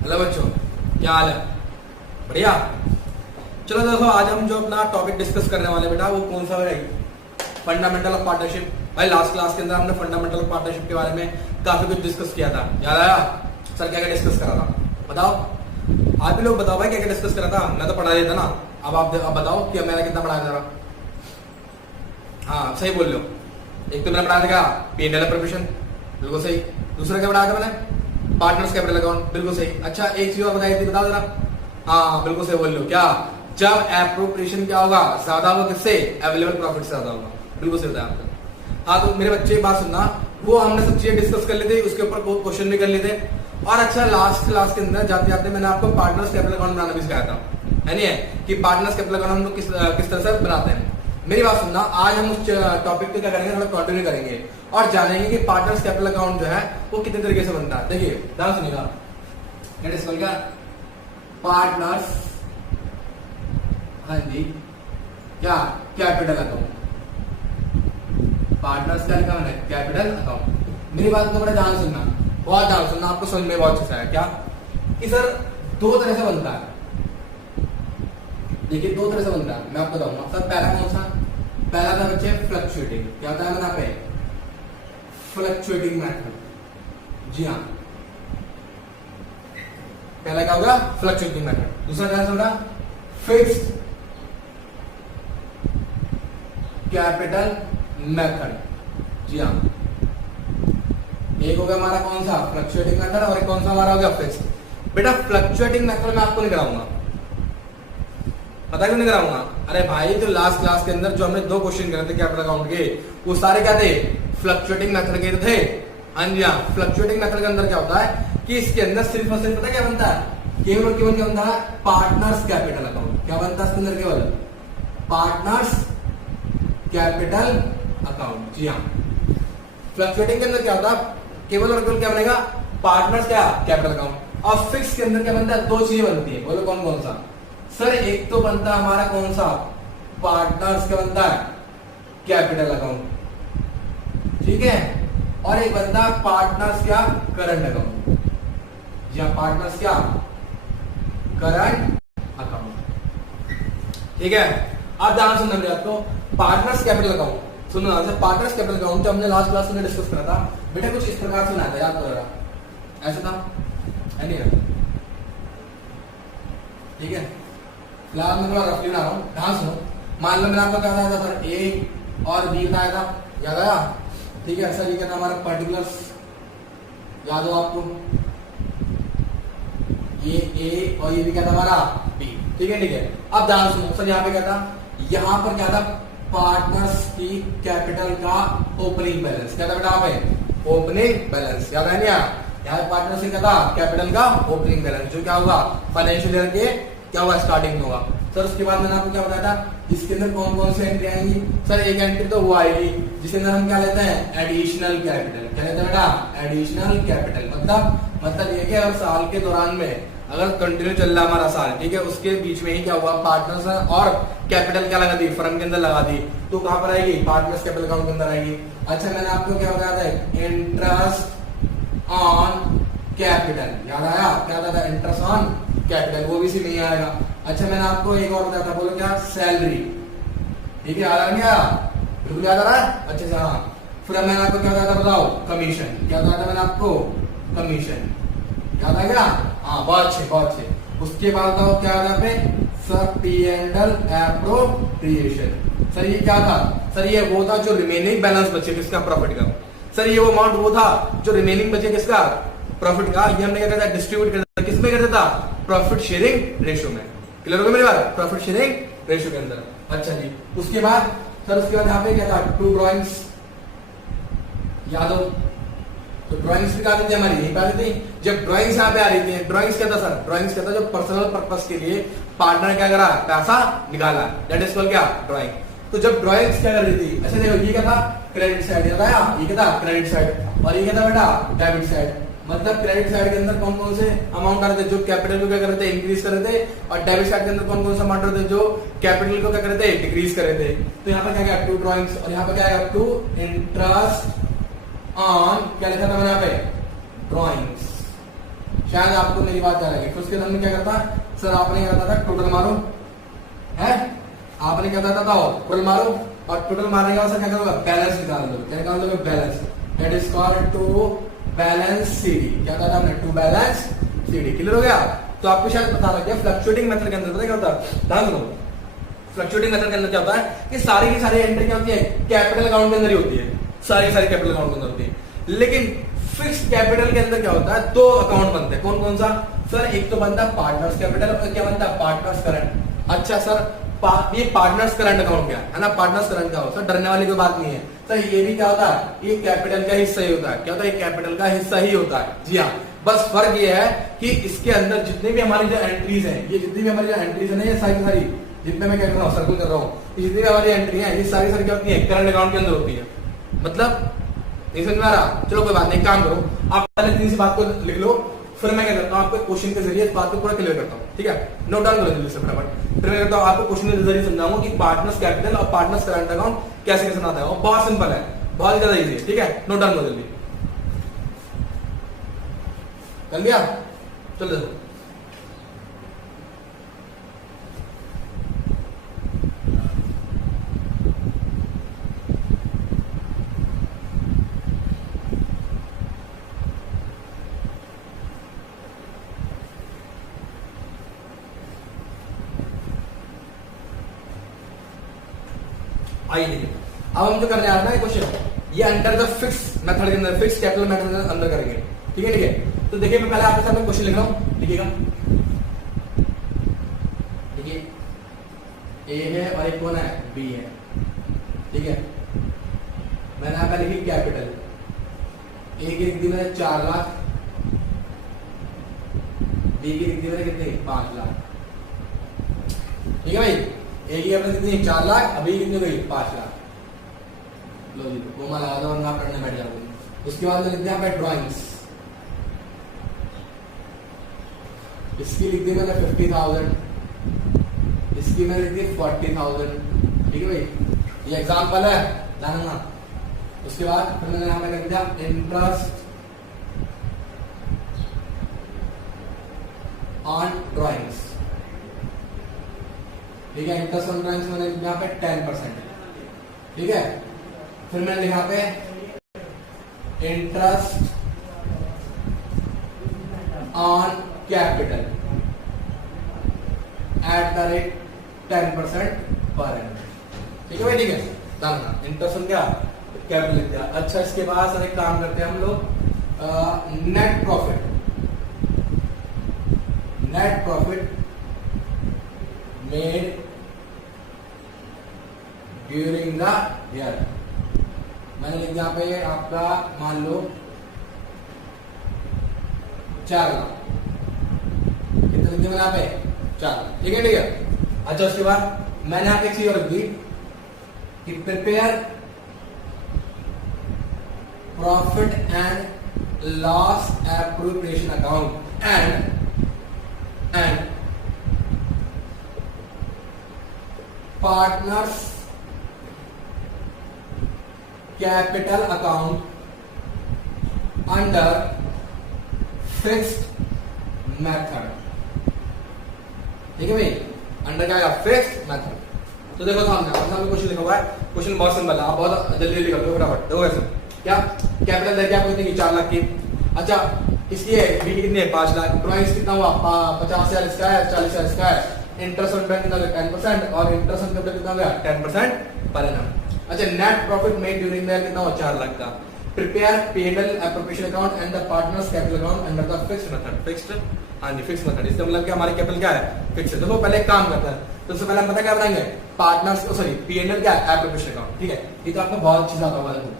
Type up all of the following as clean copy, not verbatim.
Hello बच्चों, क्या हाल है? बढ़िया। चलो दोस्तों, आज हम जो अपना टॉपिक डिस्कस करने वाले बेटा वो कौन सा है? Fundamental of partnership. भाई लास्ट क्लास के अंदर हमने फंडामेंटल ऑफ पार्टनरशिप के बारे में काफी कुछ डिस्कस किया था, याद आया? सर क्या क्या डिस्कस करा था बताओ? आप भी लोग बताओ भाई, क्या क्या डिस्कस करा था? मैं तो पढ़ा देता ना। अब बताओ कि मैंने कितना पढ़ाया जरा। हाँ सही बोल रहे हो। एक तो मैंने पढ़ाया था क्या? P&L प्रोविजन, बिल्कुल सही। दूसरा क्या पढ़ाया था मैंने? पार्टनर्स कैपिटल अकाउंट, बिल्कुल सही। अच्छा एक चीज और बताई थी, बता देना। हाँ बिल्कुल सही बोल रहे हो। क्या? जब एप्रोप्रिएशन क्या होगा? ज्यादा होगा किससे? अवेलेबल प्रॉफिट से ज्यादा होगा, बिल्कुल सही बताया आपने। हाँ तो मेरे बच्चे बात सुनना, वो हमने सब चीजें डिस्कस कर ली थी, उसके ऊपर क्वेश्चन भी कर लिए थे। और अच्छा लास्ट क्लास के अंदर जाते जाते मैंने आपको पार्टनर्स कैपिटल अकाउंट बनाना भी सिखाया था, है नहीं है? कि पार्टनर्स कैपिटल अकाउंट हम लोग किस तरह से बनाते हैं। मेरी बात सुनना, आज हम उस टॉपिक पे क्या करेंगे, थोड़ा कंटिन्यू करेंगे और जानेंगे कि पार्टनर्स कैपिटल अकाउंट जो है वो कितने तरीके से बनता है। देखिए ध्यान सुनिएगा, क्या पार्टनर्स, हाँ जी, क्या कैपिटल अकाउंट। पार्टनर्स का क्या है? Capital account. मेरी बात को बड़ा ध्यान सुनना, बहुत ध्यान सुनना, आपको समझ में बहुत अच्छा है। क्या कि सर दो तरह से बनता है। देखिए दो तरह से बनता है, मैं आपको बताऊंगा। सर पहला कौन सा? पहला था बच्चे फ्लक्चुएटिंग। क्या होता है यहाँ पे? Fluctuating method. जी हाँ, पहला क्या होगा? Fluctuating method. दूसरा क्या होगा? Fixed capital method. जी हाँ, एक हो गया हमारा कौन सा? फ्लक्चुएटिंग मेथड, और एक कौन सा हमारा हो गया? फिक्स्ड। बेटा फ्लक्चुएटिंग मेथड मैं आपको नहीं कराऊंगा, पता क्यों नहीं कराऊंगा? अरे भाई जो लास्ट क्लास के अंदर जो हमने दो क्वेश्चन करे थे कैपिटल अकाउंट के, वो सारे क्या थे? फ्लक्चुएटिंग मेथड के थे। हाँ जी हाँ, फ्लक्चुएटिंग मेथड के अंदर क्या होता है कि इसके अंदर सिर्फ और सिर्फ पता क्या बनता है? केवल और केवल क्या बनता है? Partners capital account. क्या बनता है इसके अंदर? केवल पार्टनर्स कैपिटल अकाउंट। जी हाँ, फ्लक्चुएटिंग के अंदर क्या होता है? केवल और केवल क्या बनेगा? पार्टनर्स क्या? Capital account. और फिक्स के अंदर क्या बनता है? दो चीजें बनती है, बोलो कौन कौन सा? सर एक तो बनता है हमारा कौन सा? पार्टनर्स का बनता है कैपिटल अकाउंट, ठीक है। और एक बनता है पार्टनर्स क्या? Current account. जी हाँ, पार्टनर्स क्या? करंट अकाउंट, ठीक है। अब ध्यान सुनना मेरे आपको, पार्टनर्स कैपिटल अकाउंट सुनो ना। पार्टनर्स कैपिटल अकाउंट जो हमने लास्ट क्लास में डिस्कस करा था बेटा, कुछ इस प्रकार से बनाया था, याद करो। ऐसा था, है नहीं? ठीक है, फिलहाल मैं थोड़ा रफली बना रहा हूँ, ध्यान सुनो। मान लो मैंने आपको क्या बताया था सर? ए और बी बताया था, याद आया? ठीक है सर, ये क्या था हमारा? पर्टिकुलर्स, याद हो आपको? ये ए और ये भी क्या था हमारा? बी, ठीक है ठीक है। अब ध्यान सुनो सर, यहाँ पे क्या था? यहाँ पर क्या था? पार्टनर्स की कैपिटल का ओपनिंग बैलेंस। क्या था बेटा यहाँ पे? ओपनिंग बैलेंस, याद है नहीं? यहाँ पार्टनर्स की क्या था? कैपिटल का ओपनिंग बैलेंस, जो क्या होगा? फाइनेंशियल ईयर के क्या होगा? स्टार्टिंग में होगा। सर उसके बाद मैंने आपको क्या बताया था? इसके अंदर कौन कौन सी एंट्री आएंगी? सर एक एंट्री तो वो आएगी जिसके अंदर हम क्या लेते हैं? Additional capital. क्या लेते हैं बेटा? Additional capital. मतलब ये कि हर साल के दौरान में अगर कंटिन्यू चल रहा हमारा साल, ठीक है, उसके बीच में ही क्या हुआ? पार्टनर्स और कैपिटल क्या लगा दी? फर्म के अंदर लगा दी, तो कहां पर आएगी? पार्टनर्स कैपिटल अकाउंट के अंदर आएगी। अच्छा मैंने आपको क्या बताया था? इंटरेस्ट ऑन कैपिटल, याद आया? क्या था? इंटरेस्ट ऑन कैपिटल, वो भी इसी में ही आएगा। अच्छा मैंने आपको एक और बताया था, बोलो क्या? सैलरी, ठीक है, याद आ गया? बिल्कुल याद आ रहा है अच्छे से? हाँ। फिर मैंने आपको क्या बताया था? बताओ? कमीशन। क्या बताया था मैंने आपको? कमीशन, याद आ गया? हाँ बहुत अच्छे बहुत अच्छे। उसके बाद बताओ क्या था पे? Sir P&L appropriation. सर ये क्या था? सर ये वो था जो रिमेनिंग बैलेंस बचे किसका? प्रॉफिट का। सर ये वो अमाउंट वो था जो रिमेनिंग बचे किसका? प्रॉफिट का। ये हमने क्या करता? डिस्ट्रीब्यूट करता। किसमें करता था? प्रॉफिट शेयरिंग रेशियो में। क्लियर हो गया मेरी बात? प्रॉफिट शेयरिंग रेशियो के अंदर। अच्छा जी, उसके बाद सर उसके बाद यहाँ पे क्या था? टू ड्रॉइंग्स, याद हो? तो ड्राइंग्स निकाल दी थी हमारी, यही पा थी। जब ड्राइंग्स यहाँ पे आ रही थी, ड्राइंग्स क्या था सर? ड्राइंग्स क्या था? जो पर्सनल पर्पस के लिए पार्टनर क्या करा? पैसा निकाला, दैट इज कॉल्ड क्या? ड्राइंग। तो जब ड्राइंग्स क्या कर रही थी? अच्छा देखो ये क्या था? क्रेडिट साइड, याद आया? ये क्या था? Credit side. और ये क्या था बेटा? Debit side. मतलब क्रेडिट साइड के अंदर कौन कौन से अमाउंट आ रहे थे? जो कैपिटल को क्या कर रहे थे? इंक्रीज कर रहे थे। और डेबिट साइड के अंदर कौन कौन सा अमाउंट रहते? जो कैपिटल को क्या कर रहे थे? डिक्रीज कर रहे थे। तो यहाँ पर क्या गया? Two drawings. और यहाँ पर क्या आएगा? टू इंटरेस्ट ऑन, क्या लिखा था मैंने यहाँ पे? ड्राइंग्स। शायद आपको मेरी बात याद आएगी। फिर उसके बाद में क्या करता सर, आपने क्या करता था, टोटल मारो है, आपने क्या करता था टोटल मारो, और टोटल मारने के बाद क्या करोगे, बैलेंस निकाल दो। क्या निकाल दोगे, balance, that is called to balance CD. क्या कहा था हमने, टू बैलेंस सीडी। क्लियर हो गया। तो आपको शायद पता लग गया फ्लक्चुएटिंग मेथड के अंदर पता क्या होता है, ध्यान दो। फ्लक्चुएटिंग मेथड के अंदर क्या होता है कि सारी की सारी एंट्री क्या होती है, कैपिटल अकाउंट के अंदर ही होती है, सारी की सारी कैपिटल अकाउंट के अंदर होती है। लेकिन फिक्स्ड कैपिटल के अंदर क्या होता है, दो अकाउंट बनते हैं। कौन कौन सा सर, एक तो बनता है पार्टनर्स कैपिटल और क्या बनता है, पार्टनर्स करंट। अच्छा सर, ये पार्टनर्स करंट अकाउंट क्या है ना, पार्टनर्स करंट क्या होता है, डरने वाली कोई बात नहीं है सर। ये भी क्या होता है, ये कैपिटल का हिस्सा ही होता है। क्या होता है, ये कैपिटल का हिस्सा ही होता है। जी हाँ, बस फर्क ये है कि इसके अंदर जितने भी हमारी जो एंट्रीज हैं, ये जितनी भी हमारी जो एंट्रीज है ना, ये सारी सारी जितने मैं क्या कर रहा हूँ, सर्कल कर रहा हूँ, जितनी भी हमारी एंट्री है ये सारी सारी क्या होती है, करंट अकाउंट के अंदर होती है। मतलब नहीं समझ में आ रहा, चलो कोई बात नहीं, काम करो आप पहले तीन सी बात को लिख लो, फिर मैं क्या करता हूँ आपको क्वेश्चन के जरिए इस बात को पूरा क्लियर करता हूँ। ठीक है, नोट डाउन करो जल्दी से फटाफट। फिर मैं करता हूँ आपको क्वेश्चन के जरिए समझाऊंगा कि पार्टनर्स कैपिटल और पार्टनर्स करंट अकाउंट कैसे कैसे बनाता है। और बहुत सिंपल है, बहुत ज्यादा इजी है। ठीक है, नोट डाउन करो जल्दी, कर लिया, चलो आइए देखिए, अब हम जो करने आ रहे हैं क्वेश्चन, ये अंडर द फिक्स मेथड के अंदर, फिक्स कैपिटल मेथड के अंदर करेंगे। ठीक है, ठीक है। तो देखिए मैं पहले आपके सामने क्वेश्चन लिख रहा हूं, लिखिएगा। देखिए ए है और एक कौन है, बी है। ठीक है, मैंने यहाँ पे लिखी कैपिटल, ए की लिख दी मैंने 4 लाख, बी की लिख दी मैंने कितनी, 5 लाख। ठीक है भाई, एक ही अपने कितनी 4 लाख, अभी कितनी गई 5 लाख। लो जी, कोमा लगा दो वरना आप पढ़ने बैठ जाओगे। उसके बाद में लिख दिया मैं ड्राइंग्स, इसकी लिख दी मैंने 50,000, इसकी मैंने लिख दी 40,000। ठीक है भाई, ये एग्जाम्पल है, जानना। उसके बाद फिर मैंने यहाँ पे लिख दिया इंटरेस्ट ऑन ड्राइंग्स। ठीक है, इंटरेस्ट ऑन ड्राइंग्स मैंने यहाँ पे 10%। ठीक है, फिर मैंने लिखा पे interest on capital at the rate 10% per annum. ठीक है भाई, ठीक है, जानना इंटरेस्ट ऑन क्या, कैपिटल लिख दिया। अच्छा, इसके बाद सर एक काम करते हैं हम लोग, net profit made during the year. मैंने लिख दिया पे आपका, मान लो 4 लाख, कितना लिख दिया मैंने यहाँ पे 4 लाख। ठीक है, ठीक है। अच्छा, उसके बाद मैंने यहाँ पे एक चीज और लिख दी कि prepare profit and loss appropriation account and partners capital account under fixed method. ठीक है भाई, अंडर क्या है, फिक्स्ड मेथड। तो देखो सामने क्वेश्चन लिखा हुआ है, क्वेश्चन बहुत सिंपल है, आप बहुत जल्दी जल्दी कर दो फटाफट। देखो ऐसे क्या, कैपिटल दर क्या कितनी, 4 लाख की। अच्छा, इसकी है बी की कितनी है, 5 लाख। ड्राइंग्स कितना हुआ, 50,000 इसका है, 40,000 इसका है। इंटरेस्ट ऑन बैंक कितना 10% और इंटरेस्ट ऑन कैपिटल कितना गया 10% पर एनम। अच्छा, net profit made during the year कितना हुआ, 4 लाख का। Prepare P&L appropriation account and the partners capital account under the fixed method. Fixed, हाँ जी, फिक्स्ड मेथड। इसका मतलब कि हमारी कैपिटल क्या है, फिक्स है। देखो पहले एक काम करता है, तो सबसे पहले हम पता क्या बनाएंगे, पार्टनर्स, सॉरी P&L क्या है, एप्रोप्रिएशन अकाउंट। ठीक है, ये तो आपको बहुत अच्छी आता होगा। देखो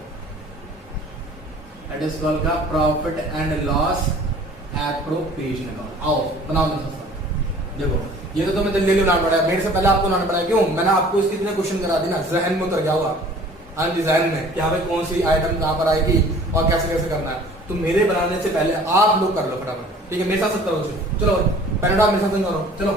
दैट इज कॉल्ड का profit and loss appropriation account. आओ बनाओ दोस्तों। देखो ये तो तुम्हें जल्दी बनाना पड़ा है, मेरे से पहले आपको बनाना पड़ा है। क्यों, मैंने आपको इसके इतने क्वेश्चन करा दी ना, जहन में उतर गया होगा। हाँ जी, जहन में क्या भाई कौन सी आइटम कहाँ पर आएगी और कैसे कैसे करना है। तो मेरे बनाने से पहले आप लोग कर लो फटाफट। ठीक है, मेरे साथ करो, चलो पहले आप मेरे साथ करो, चलो।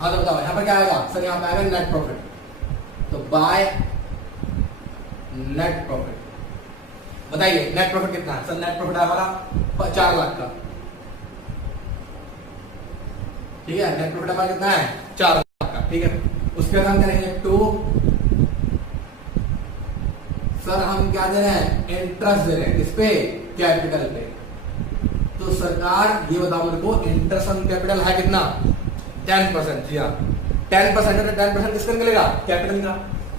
हाँ तो बताओ यहाँ पर क्या आएगा, सर यहाँ पे आएगा नेट प्रॉफिट, तो बाय नेट प्रॉफिट। बताइए नेट प्रॉफिट कितना है? सर नेट प्रॉफिट है हमारा 4 लाख का, ठीक है। नेट प्रॉफिट हमारा कितना है? 4 लाख का, ठीक है। उसके बाद हम करेंगे टू, सर हम क्या दे रहे हैं? इंटरेस्ट दे रहे हैं, किस पे? कैपिटल पे। तो सरकार ये बताओ मेरे को, इंटरेस्ट ऑन कैपिटल है कितना? 10%। जी हाँ, 10% है, 10% किसका निकलेगा? कैपिटल का।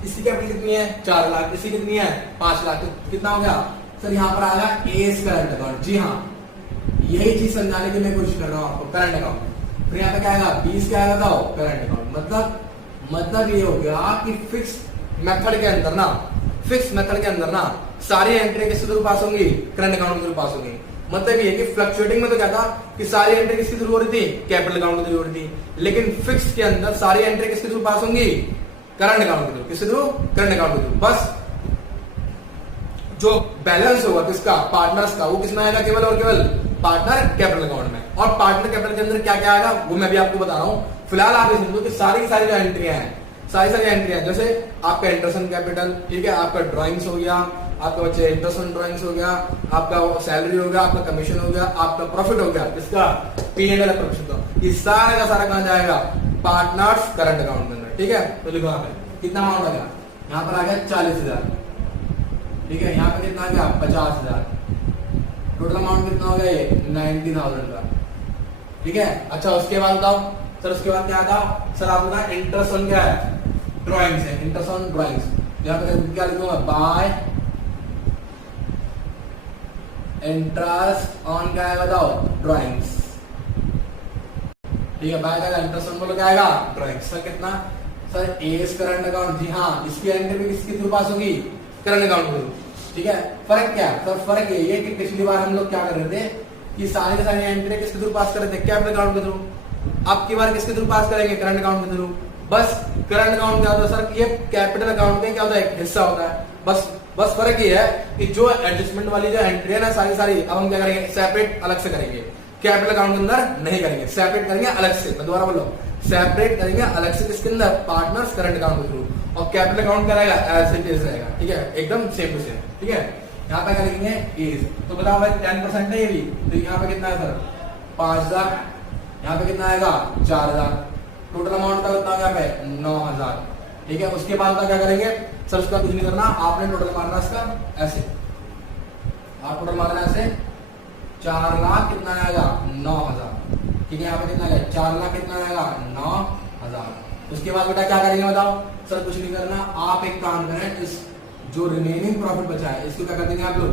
इसकी कैपिटल कितनी है? 4 लाख। इसकी कितनी है? 5 लाख। तो कितना हो गया सर? यहाँ पर आएगा एज करंट अकाउंट। जी हाँ, यही चीज समझाने की मैं कोशिश कर रहा हूँ आपको, करंट अकाउंट। फिर यहाँ पे क्या आएगा? 20 क्या आएगा बताओ? Current account. मतलब ये हो गया कि फिक्स मेथड के अंदर ना, फिक्स मेथड के अंदर ना सारी एंट्री किसके थ्रू पास होंगी? करंट अकाउंट के थ्रू पास होंगी। मतलब ये कि फ्लक्चुएटिंग में तो क्या था कि सारी एंट्री किसके थ्रू हो रही थी? कैपिटल अकाउंट के थ्रू हो रही थी। लेकिन फिक्स के अंदर सारी एंट्री किसके थ्रू पास होंगी? करंट अकाउंट के थ्रू। किसके थ्रू? करंट अकाउंट के थ्रू। बस जो बैलेंस होगा किसका? पार्टनर्स का, वो किसमें आएगा? केवल और केवल पार्टनर कैपिटल अकाउंट में। और पार्टनर कैपिटल के अंदर क्या क्या आएगा वो मैं भी आपको बता रहा हूं। फिलहाल आप ये समझो कि सारी की सारी जो एंट्रियां हैं, सारी एंट्रियां, जैसे आपका इंटरेस्ट ऑन कैपिटल, ठीक है, आपका ड्राइंग्स हो गया, आपका बच्चे इंटरेस्ट ऑन ड्राइंग्स हो गया, आपका सैलरी हो गया, आपका कमीशन हो गया, आपका प्रॉफिट हो गया, इसका P&L प्रॉफिट का, ये सारा का सारा कहां जाएगा? पार्टनर्स करंट अकाउंट के अंदर, ठीक है। तो लिखो यहाँ पे कितना अमाउंट आ गया? यहाँ पर आ गया 40,000, ठीक है। यहाँ पे कितना आ गया? 50,000। टोटल अमाउंट कितना हो गया? ये 90,000 का, ठीक है। अच्छा उसके बाद बताओ सर, उसके बाद क्या था? सर आपका इंटरेस्ट ऑन क्या है? ड्राइंग्स है, इंटरेस्ट ऑन ड्राइंग्स। यहाँ पे क्या लिखूंगा? बाय इंटरेस्ट ऑन क्या है बताओ? ड्राइंग्स, ठीक है। बाय का इंटरेस्ट ऑन बोलो क्या आएगा? ड्राइंग्स। सर कितना? Sir as current account. जी हाँ, इसकी एंट्री भी किसके थ्रू पास होगी? करंट अकाउंट के थ्रू, ठीक है। फर्क क्या? सर फर्क ये है कि पिछली बार हम लोग क्या कर रहे थे कि सारी की सारी एंट्री किसके थ्रू पास कर रहे थे? कैपिटल अकाउंट के थ्रू। अब की बार किसके थ्रू पास करेंगे? करंट अकाउंट के थ्रू। बस करंट अकाउंट क्या होता है सर? ये कैपिटल अकाउंट का क्या होता है? एक हिस्सा होता है। बस फर्क ये है कि जो एडजस्टमेंट वाली जो एंट्री है ना सारी अब हम क्या करेंगे? सेपरेट अलग से करेंगे। कैपिटल अकाउंट के अंदर नहीं करेंगे, सेपरेट करेंगे अलग से। मैं दोबारा बोलो, सेपरेट करेंगे अलग से। किसके अंदर? पार्टनर्स करंट अकाउंट के थ्रू। और कैपिटल अकाउंट क्या रहेगा? एज इट इज रहेगा, ठीक है, एकदम सेम टू सेम, ठीक है। यहाँ पे क्या लिखेंगे? एज। तो बताओ भाई 10% है ये भी, तो यहाँ पे कितना है सर? 5,000। यहाँ पे कितना आएगा? 4,000। टोटल अमाउंट का कितना यहाँ पे? 9,000, ठीक है। उसके बाद क्या करेंगे सर? उसका कुछ नहीं करना, आपने टोटल मारना इसका ऐसे, आप टोटल मारना ऐसे 4 लाख कितना आएगा? 9,000, ठीक है। यहाँ पे कितना आएगा? 4 लाख कितना आएगा? 9,000। उसके बाद बेटा क्या करेंगे बताओ? सर कुछ नहीं करना, आप एक काम करें, इस जो रिमेनिंग प्रॉफिट बचा है इसको क्या कर देंगे आप लोग?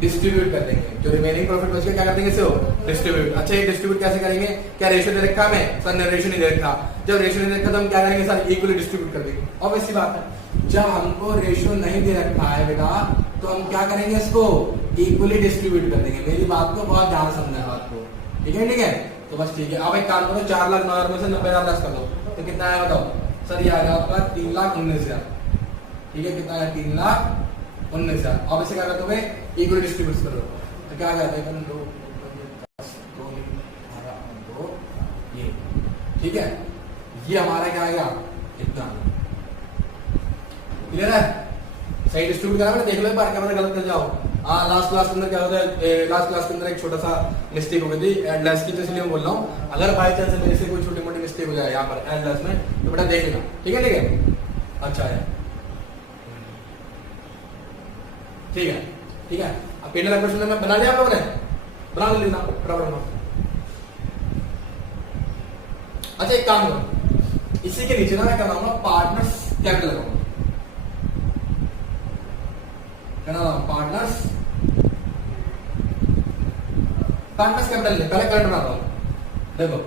डिस्ट्रीब्यूट कर देंगे। जो रिमेनिंग प्रॉफिट बच गया क्या कर देंगे? इसे डिस्ट्रीब्यूट। अच्छा ये डिस्ट्रीब्यूट कैसे करेंगे? क्या रेशियो दे रखा है हमें? सर ने रेशियो नहीं दे रखा। जब रेशियो नहीं दे रखा तो हम क्या करेंगे सर? इक्वली डिस्ट्रीब्यूट कर देंगे। ऑब्वियस सी बात है, जब हमको रेशियो नहीं दे रखा है बेटा तो हम क्या करेंगे? इसको इक्वली डिस्ट्रीब्यूट कर देंगे। मेरी बात को बहुत ध्यान समझना है बात को, ठीक है, ठीक है। तो बस ठीक है, आप एक काम करो, 4,09,000 में से 90,000 लेस कर दो, तो कितना आया बताओ? सर ये आ गया आपका 3,19,000, ठीक है। कितना है? 3,19,000। अब इसे क्या करते हो? इक्वली डिस्ट्रीब्यूट कर दो, तो क्या आ जाता है? 2, ये, ठीक है। ये हमारा क्या आएगा? इतना। क्लियर है? सही डिस्ट्रीब्यूट करा मैंने, देख लो एक बार, क्या मैंने गलत कर जाओ। हाँ, लास्ट क्लास के अंदर क्या होता है? लास्ट क्लास के अंदर एक छोटा सा मिस्टेक हो गई थी एंड लेस की, तो इसलिए मैं बोल रहा हूँ अगर बाई चांस मेरे से कोई छोटी मोटी मिस्टेक हो जाए यहाँ पर एंड लेस में, तो बेटा देख लेना, ठीक है, ठीक है। अच्छा है, ठीक है, ठीक है। अब पेंडल क्वेश्चन में बना लिया आप लोगों ने? बना लेना बराबर। अच्छा एक काम करो, इसी के नीचे ना मैं क्या बनाऊंगा? Partners capital account, partners capital ले, पहले करंट बनाता हूं। देखो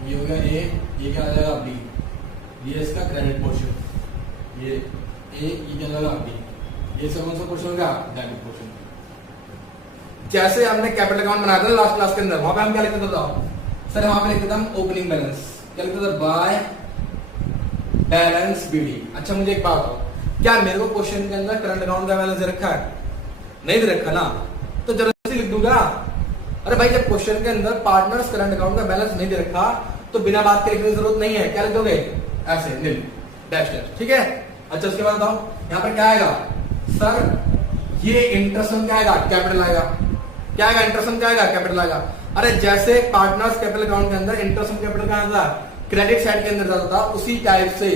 ये हो गया ए, ये क्या आ जाएगा? बी, ये इसका क्रेडिट पोर्शन। पोर्शन, ये ए क्या लगा बी, ये सब कौन सा पोर्शन होगा, डेबिट पोर्शन। जैसे हमने कैपिटल अकाउंट बनाया था लास्ट क्लास के अंदर, वहां पे हम क्या लिखते थे बताओ सर, वहां पे लिखते थे हम ओपनिंग बैलेंस, क्या लिखते थे, बाय बैलेंस बीडी। अच्छा मुझे एक बात बताओ, क्या मेरे को क्वेश्चन के अंदर करंट अकाउंट का बैलेंस दे रखा है, नहीं दे रखा ना, तो जरूर लिख दूंगा। अरे भाई जब क्वेश्चन के अंदर पार्टनर्स करंट अकाउंट का बैलेंस नहीं दे रखा तो बिना बात के लिखने की जरूरत नहीं है, क्या लिख दोगे, ऐसे नील डैश डैश, ठीक है। अच्छा उसके बाद बताओ यहाँ पर क्या आएगा सर, ये इंटरेस्ट क्या आएगा, कैपिटल आएगा, क्या आएगा, इंटरेस्ट क्या आएगा, कैपिटल आएगा। अरे जैसे पार्टनर्स कैपिटल अकाउंट के अंदर इंटरेस्ट कैपिटल क्या आता था, क्रेडिट साइड के अंदर जाता था, उसी टाइप से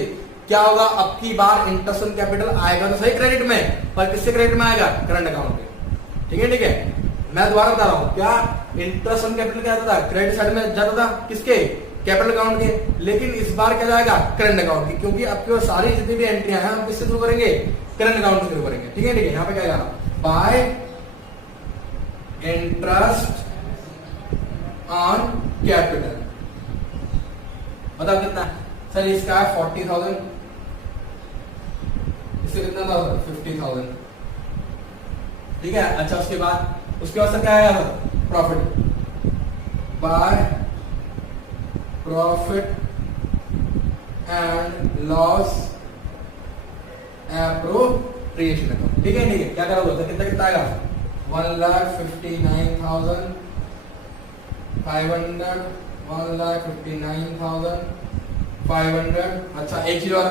क्या होगा, अब की बार इंटरेस्ट कैपिटल आएगा तो सही क्रेडिट में, पर किससे क्रेडिट में आएगा, करंट अकाउंट में, ठीक है ठीक है। मैं दोबारा बता रहा हूं, क्या इंटरेस्ट ऑन कैपिटल क्या आता था, क्रेडिट साइड में जाता था, किसके, कैपिटल अकाउंट के, लेकिन इस बार क्या जाएगा, करंट अकाउंट की, क्योंकि अब की सारी जितनी भी एंट्रियां हैं हम किससे शुरू करेंगे, करंट अकाउंट से शुरू करेंगे, ठीक है ठीक है। यहाँ पे क्या आएगा, बाय इंटरेस्ट ऑन कैपिटल, बताओ कितना सर, इसका है 40,000, इससे कितना था, 50,000, ठीक है। अच्छा उसके बाद सर क्या आया, profit, by profit and loss appropriation account, ठीक है ठीक है। क्या करोगे तो कितना कितना आएगा, 1,59,500, 1,59,500। अच्छा एक चीज और,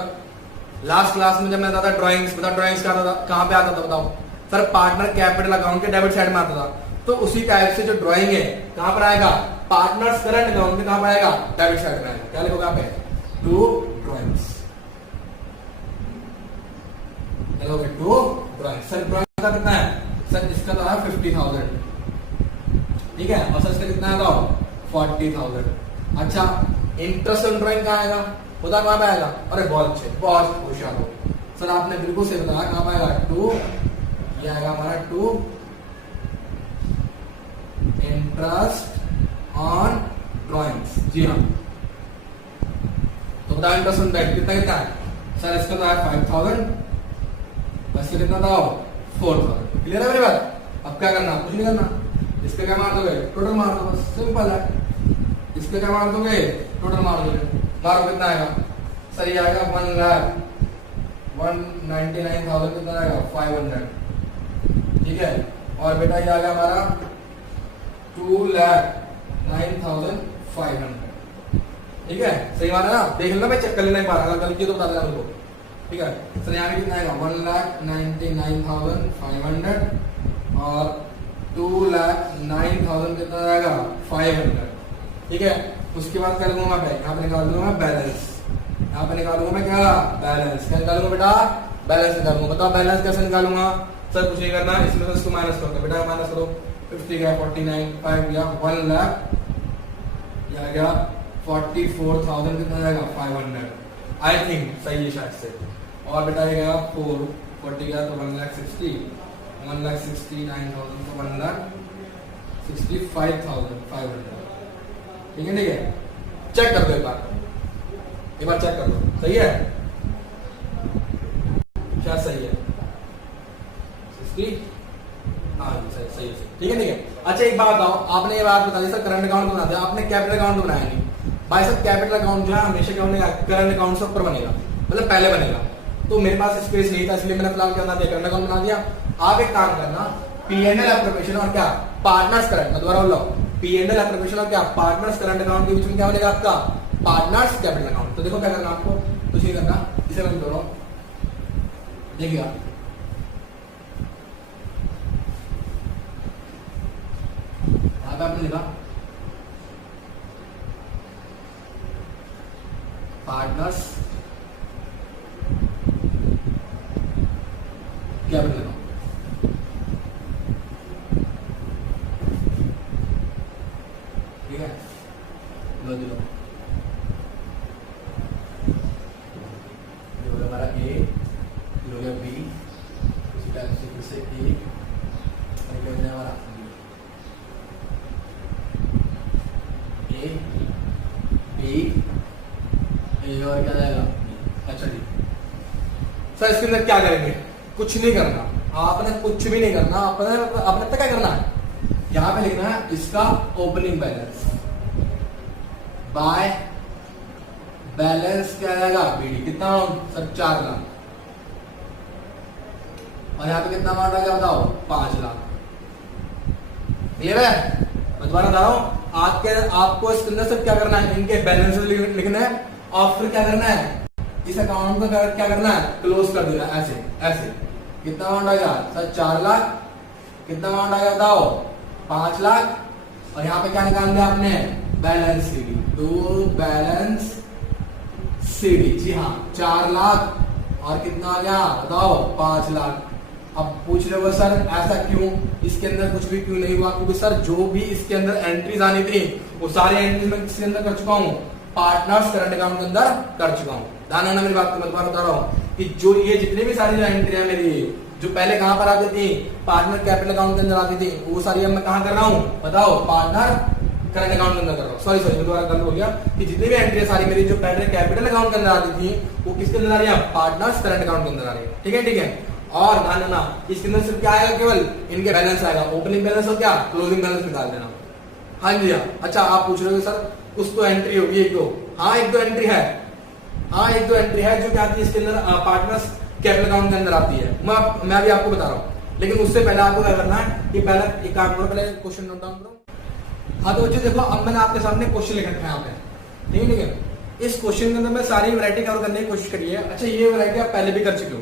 लास्ट क्लास में जब मैं था ड्राइंग्स, बता ड्राइंग्स का आता था, कहां पे आता था बताओ सर, पार्टनर कैपिटल अकाउंट के डेबिट साइड में आता था, तो उसी टाइप से जो ड्राइंग है कहां पर आएगा, पार्टनर्स करंट अकाउंट में, कहां पर आएगा, डेबिट साइड में आएगा। क्या लिखोगे आप, टू ड्राइंग्स, लिखोगे टू ड्राइंग्स। सर ड्राइंग का कितना है सर, इसका तो है 50,000, ठीक है, और सर इसका कितना आएगा, 40,000। अच्छा इंटरेस्ट ऑन ड्राइंग कहां आएगा, बता कहां पे आएगा, अरे बहुत अच्छे, बहुत होशियार हो सर, आपने बिल्कुल सही बताया, कहां पे आएगा, टू, ये आएगा हमारा टू इंटरेस्ट ऑन ड्राइंग्स, जी हाँ। तो बताओ इंटरेस्ट ऑन ड्राइंग कितना कितना है सर, इसका तो है 5,000, बस कितना था, 4,000, क्लियर है मेरी बात। अब क्या करना, कुछ नहीं करना, इसके क्या मार दोगे, टोटल मार दो, बस सिंपल है, इसके क्या मार दोगे, टोटल मार दोगे, मारो कितना आएगा सर, ये आएगा 1,99,000, कितना आएगा, 500, ठीक है। और बेटा ये आ गया हमारा 2,09,500, ठीक है, सही बात है ना, देख लेना, मैं चेक कर लेना एक बार, अगर गलती तो बता देना मुझको, ठीक है। सर यहाँ पे कितना आएगा, 1,99,500 और 2,09,000 कितना आएगा, 500, ठीक है। उसके बाद क्या लूंगा मैं, यहाँ पे निकाल दूंगा मैं बैलेंस, यहाँ पे निकालूंगा मैं क्या, बैलेंस, क्या निकालूंगा बेटा, बैलेंस निकालूंगा। बताओ बैलेंस कैसे निकालूंगा सर, कुछ नहीं करना, इसमें से इसको माइनस करो, बेटा माइनस करो, 50 गया, 49, 5 गया, 1 लाख, ये आ गया 44,000, कितना जाएगा, 500, आई थिंक सही है शायद से। और बेटा ये गया 40 गया तो 1,60,000, 1,69,000 तो 1,65,500, ठीक है ठीक है। चेक कर दो एक बार चेक कर दो, सही है, क्या सही है, 60, हाँ सही सही है, ठीक है ठीक है। अच्छा एक बात बताओ, आपने ये बात बता दी सर करंट अकाउंट बनाते हैं, आपने कैपिटल अकाउंट बनाया नहीं, भाई साहब कैपिटल अकाउंट जो है हमेशा क्या बनेगा, करंट अकाउंट से ऊपर बनेगा, मतलब पहले बनेगा, तो मेरे पास स्पेस नहीं था इसलिए मैंने फिलहाल क्या बना दिया, करंट अकाउंट बना दिया। आप एक काम करना, P&L एप्रोप्रिएशन और क्या, पार्टनर्स करंट, मैं दोबारा बोल रहा हूँ, P&L एप्रोप्रिएशन और क्या, पार्टनर्स करंट अकाउंट के बीच में क्या बनेगा आपका, पार्टनर्स कैपिटल अकाउंट। तो देखो क्या करना आपको, कुछ नहीं करना, इसे मैं बोल रहा हूँ, देखिएगा आपने लिखा पार्टनर्स कैपिटल अकाउंट, ठीक है, लो दिलो हमारा ए, हो गया बी, उसी टाइप से फिर से ए, हमारा ए बी, ए और क्या जाएगा, अच्छा जी सर इसके अंदर क्या करेंगे, कुछ नहीं करना, आपने कुछ भी नहीं करना, आपने तो क्या करना है, यहां पे लिखना है इसका ओपनिंग बैलेंस बाय बैलेंस क्या आएगा बीडी, कितना सर 4 लाख, और यहाँ पे कितना अमाउंट आ गया बताओ 5 लाख। क्लियर है? मैं दोबारा बता रहा हूं, आपको इसके अंदर सब क्या करना है, इनके बैलेंस लिखना है और फिर क्या करना है, इस अकाउंट को क्या करना है, क्लोज कर देना ऐसे ऐसे। कितना अमाउंट आ गया सर 4 लाख, कितना अमाउंट आ गया बताओ 5 लाख, और यहाँ पे क्या निकाल दिया आपने, balance C D, to balance C D, जी हाँ 4 लाख, और कितना आ गया बताओ 5 लाख। अब पूछ रहे हो सर ऐसा क्यों, इसके अंदर कुछ भी क्यों नहीं हुआ, क्योंकि सर जो भी इसके अंदर एंट्रीज आनी थी वो सारी एंट्रीज मैं इसके अंदर कर चुका हूँ, पार्टनर्स करंट अकाउंट के अंदर कर चुका हूँ। ध्यान रखना मेरी बात को, मैं बता रहा हूँ कि जो ये जितनी भी सारी जो एंट्री है मेरी, जो पहले कहां पर आती थी, पार्टनर कैपिटल अकाउंट के अंदर आती थी, वो सारी अब मैं कहां कर रहा हूँ बताओ, पार्टनर करंट अकाउंट के अंदर कर रहा हूँ। सॉरी दोबारा गलत हो गया, कि जितनी भी एंट्री सारी मेरी जो पहले कैपिटल अकाउंट के अंदर आती थी वो किसके अंदर आ रही है, पार्टनर्स करंट अकाउंट के अंदर आ रही है। ठीक है ठीक है, और ध्यान रखना इसके अंदर सिर्फ क्या आएगा, केवल इनके बैलेंस आएगा, ओपनिंग बैलेंस और क्या क्लोजिंग बैलेंस निकाल देना। हाँ जी हाँ। अच्छा आप पूछ रहे हो सर कुछ तो एंट्री होगी एक दो, हाँ एक दो एंट्री है, हाँ एक दो एंट्री है जो क्या आती है इसके अंदर, पार्टनर्स कैपिटल अकाउंट के अंदर आती है, मैं अभी आपको बता रहा हूँ। लेकिन उससे पहले आपको क्या करना है कि पहले एक काम करो, पहले क्वेश्चन नोट डाउन करो। हाँ तो बच्चों देखो अब मैंने आपके सामने क्वेश्चन लिख रखा है यहाँ पे, ठीक है। इस क्वेश्चन के अंदर मैं सारी वैरायटी कवर करने की कोशिश करी है। अच्छा ये वैरायटी आप पहले भी कर चुके हो,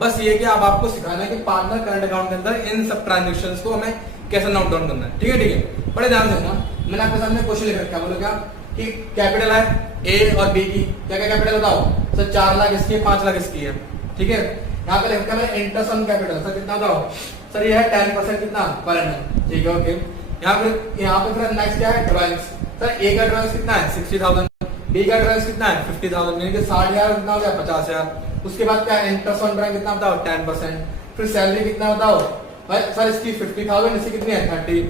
बस ये कि अब आपको सिखाना है कि पार्टनर करंट अकाउंट के अंदर इन सब ट्रांजेक्शंस को हमें कैसे नोट डाउन करना है। ठीक है ठीक है, बड़े ध्यान से ना, मैंने आपके सामने क्वेश्चन लिख रखा है, बोलो क्या कि कैपिटल है ए और बी की, क्या क्या कैपिटल बताओ सर, 4 लाख इसकी है, 5 लाख इसकी है। ठीक है, यहाँ पे लिखा है इंटरेस्ट ऑन कैपिटल, सर कितना बताओ, सर ये है 10% कितना पर एनम। ठीक है ओके, यहाँ पे फिर नेक्स्ट क्या है ड्राइंग्स, सर ए का ड्राइंग्स कितना है 60,000, बी का ड्राइंग्स कितना है 50,000, यानी कि 60,000 कितना हो गया 50,000। उसके बाद क्या है इंटरेस्ट ऑन ड्राइंग कितना बताओ 10%, फिर सैलरी कितना बताओ सर इसकी 50,000, इसकी कितनी है 30,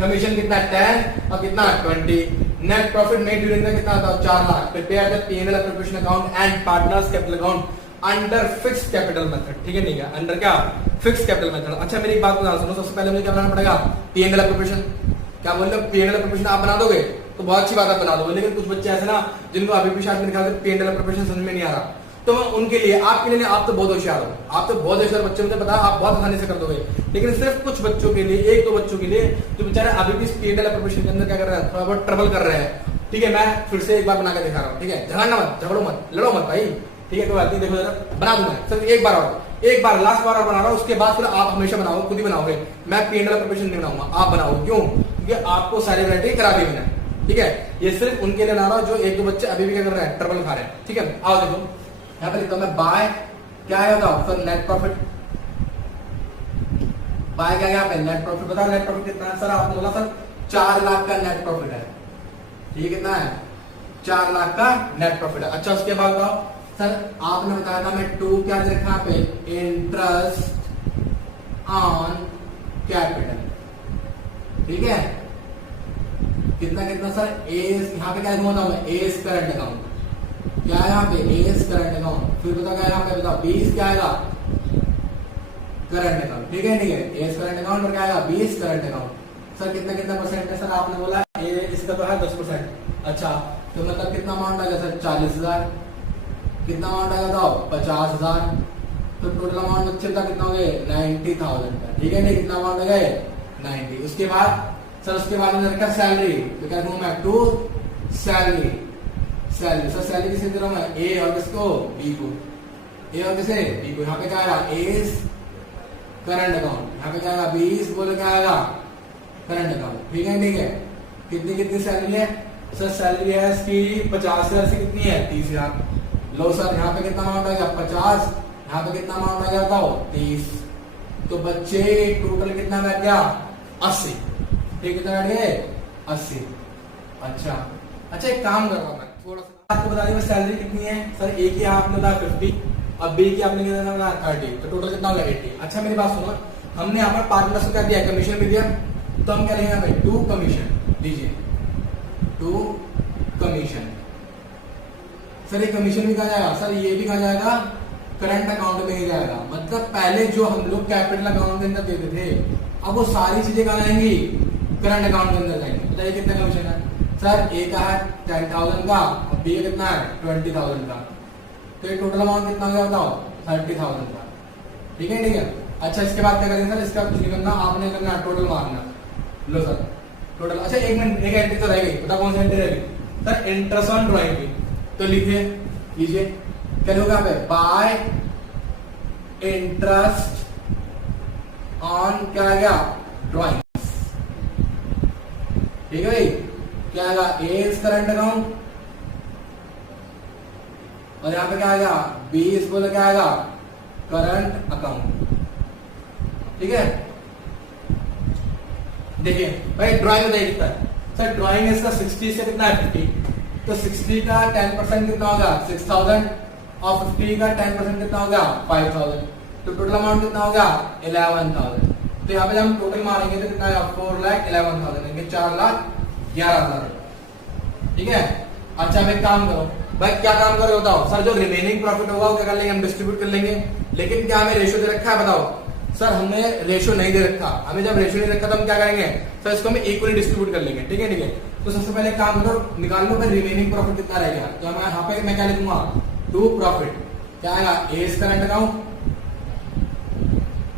कमीशन कितना है 10 और कितना 20, net profit made during the कितना बताओ 4 lakh. Prepare the P&L preparation account and partners capital account under fixed capital method. ठीक है नहीं है, अंडर क्या फिक्स्ड कैपिटल मेथड। अच्छा मेरी एक बात को ध्यान सुनो, सबसे पहले मुझे क्या बनाना पड़ेगा P&L प्रिपरेशन। क्या बोल रहे हो P&L प्रिपरेशन आप बना दोगे तो बहुत अच्छी बात आप बना दोगे, लेकिन कुछ बच्चे ऐसे ना जिनको अभी भी शायद मेरे ख्याल से P&L प्रिपरेशन समझ में नहीं आ रहा, तो उनके लिए आपके लिए आप तो बहुत होशियार हो, आप तो बहुत होशियार बच्चे, मुझे पता आप बहुत आसानी से कर दोगे, लेकिन सिर्फ कुछ बच्चों के लिए, एक दो बच्चों के लिए जो बेचारे अभी भी P&L प्रिपरेशन के अंदर क्या कर रहे हैं, थोड़ा बहुत ट्रबल कर रहे हैं। ठीक है, मैं फिर से एक बार बना के दिखा रहा हूँ। ठीक है, झगड़ना मत, झगड़ो मत, लड़ो मत भाई। ठीक है, कोई बात नहीं, देखो जरा बना दूंगा सिर्फ एक बार और, एक बार लास्ट बार और बना रहा हूँ, उसके बाद फिर आप हमेशा बनाओ, खुद ही बनाओगे, मैं P&L प्रिपरेशन नहीं बनाऊंगा, आप बनाओ। क्यों? क्योंकि आपको सारी वैरायटी करा दी मैंने। ठीक है, ये सिर्फ उनके लिए ला रहा हूँ जो एक दो बच्चे अभी भी क्या कर रहे हैं, ट्रबल खा रहे हैं। ठीक है, आओ देखो यहाँ पे लिखता हूं मैं बाय, क्या है बताओ सर नेट प्रॉफिट, बाय क्या है नेट प्रॉफिट। बताओ नेट प्रॉफिट कितना है सर, आपने बोला सर 4 लाख का नेट प्रॉफिट है। ठीक है, कितना है 4 लाख का नेट प्रॉफिट है। अच्छा उसके बाद बताओ सर आपने बताया था मैं 2 क्या लिखा पे इंटरेस्ट ऑन कैपिटल। ठीक है, कितना कितना सर एस, यहाँ पे क्या लिखूंगा मैं एस करंट अकाउंट, क्या है यहाँ पे एस करंट अकाउंट। फिर बताओ क्या यहाँ पे बताओ 20 क्या आएगा करंट अकाउंट। ठीक है ठीक है, एस करंट अकाउंट और क्या आएगा 20 करंट अकाउंट। सर कितना कितना परसेंट है सर, आपने बोला इसका तो है 10%। अच्छा तो मतलब कितना अमाउंट आएगा सर 40,000, कितना अमाउंट आएगा बताओ 50,000, तो टोटल अमाउंट बच्चे का कितना हो गए 90,000 का। ठीक है नहीं, कितना अमाउंट आ गए 90। उसके बाद सर उसके बाद में रखा सैलरी, तो क्या कहूँ मैं to salary, salary sir salary किसे दे रहा हूँ मैं ए और किसको बी को, ए और किसे बी को। यहाँ पे क्या आएगा एस करंट अकाउंट, यहाँ पे क्या आएगा 20 बोले क्या आएगा करंट अकाउंट। ठीक है ठीक है, कितनी कितनी सैलरी है सर, सैलरी है इसकी 50,000 से कितनी है 30,000। लो सर यहाँ पे कितना अमाउंट आएगा 50, यहाँ पे कितना अमाउंट आएगा बताओ 30, तो बच्चे टोटल कितना बैठ गया 80। ठीक कितना बैठ गए 80। अच्छा अच्छा एक काम कर रहा हूँ मैं थोड़ा सा आपको बता दें सैलरी कितनी है सर, ए की आपने बताया 50 और बी की आपने कितना बताया 30, तो टोटल कितना हो गया 80। अच्छा मेरी बात सुनो, हमने यहाँ पर पार्टनर्स को क्या दिया कमीशन भी दिया, तो हम क्या लेंगे भाई 2 कमीशन दीजिए, 2 कमीशन। सर ये कमीशन भी कहा जाएगा सर, ये भी कहा जाएगा करंट अकाउंट में ही जाएगा। मतलब पहले जो हम लोग कैपिटल अकाउंट के अंदर देते थे, अब वो सारी चीजें कहाँ आएंगी, करंट अकाउंट के अंदर जाएंगी। बताइए कितना कमीशन है सर? ए का है 10,000 का और बी कितना है 20,000 का, तो ये टोटल अमाउंट कितना हो गया बताओ, 30,000 का। ठीक है, ठीक है। अच्छा, इसके बाद क्या करेंगे सर? इसका कुछ नहीं करना, आपने करना टोटल मारना। लो सर टोटल। अच्छा एक मिनट, एक एंट्री तो रह गई, पता कौन सी एंट्री रह गई सर? इंटरेस्ट ऑन ड्राइंग की। तो लिखिए, लीजिए क्या होगा पे, बाय इंटरेस्ट ऑन क्या आएगा, ड्राइंग। ठीक है भाई, क्या आएगा, ए इज करंट अकाउंट और यहां पे क्या आएगा, बी इज बोले क्या आएगा, करंट अकाउंट। ठीक है, देखिए भाई ड्राइंग में कितना है सर? ड्राइंग इसका 60 से कितना है 50, तो 60 का 10% कितना होगा 6,000 और 50 का 10% कितना होगा 5,000, तो टोटल अमाउंट कितना होगा 11,000। तो यहाँ पे हम टोटल मारेंगे तो कितना आएगा 4,11,000, 4,11,000। ठीक है। अच्छा अब एक काम करो भाई, क्या काम करो बताओ सर? जो रिमेनिंग प्रॉफिट होगा वो क्या कर लेंगे, हम डिस्ट्रीब्यूट कर लेंगे। लेकिन क्या हमें रेशियो दे रखा है बताओ सर? हमें रेशियो नहीं दे रखा। हमें जब रेशियो नहीं रखा तो हम क्या करेंगे सर? इसको हम इक्वली डिस्ट्रीब्यूट कर लेंगे। ठीक है, ठीक है। तो सबसे पहले काम करो, निकाल लो भाई रिमेनिंग प्रॉफिट कितना रहेगा। तो हम यहाँ पे मैं क्या लिखूंगा, टू प्रॉफिट क्या आएगा, ए इज करंट अकाउंट।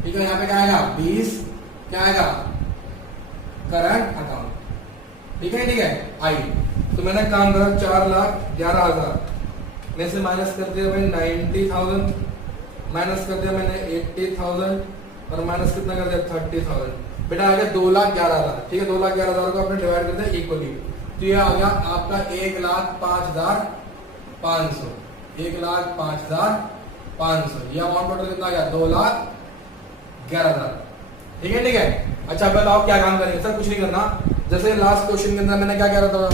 ठीक है, यहाँ पे क्या आएगा 20 क्या आएगा, करंट अकाउंट। ठीक है, ठीक है। आई तो मैंने काम करा 4,11,000 में से माइनस कर दिया भाई 90,000, माइनस कर दिया मैंने 80,000 और माइनस कितना कर दिया 30,000। बेटा आ गया 2,11,000। ठीक है, 2,11,000 को आपने डिवाइड कर दिया इक्वली, तो ये आ गया आपका 1,05,500, 1,05,500। ये अमाउंट टोटल कितना आ गया 2,11,000। ठीक है, ठीक है। अच्छा बताओ क्या काम करेंगे सर? कुछ नहीं करना, जैसे लास्ट क्वेश्चन के अंदर मैंने क्या कह रहा था,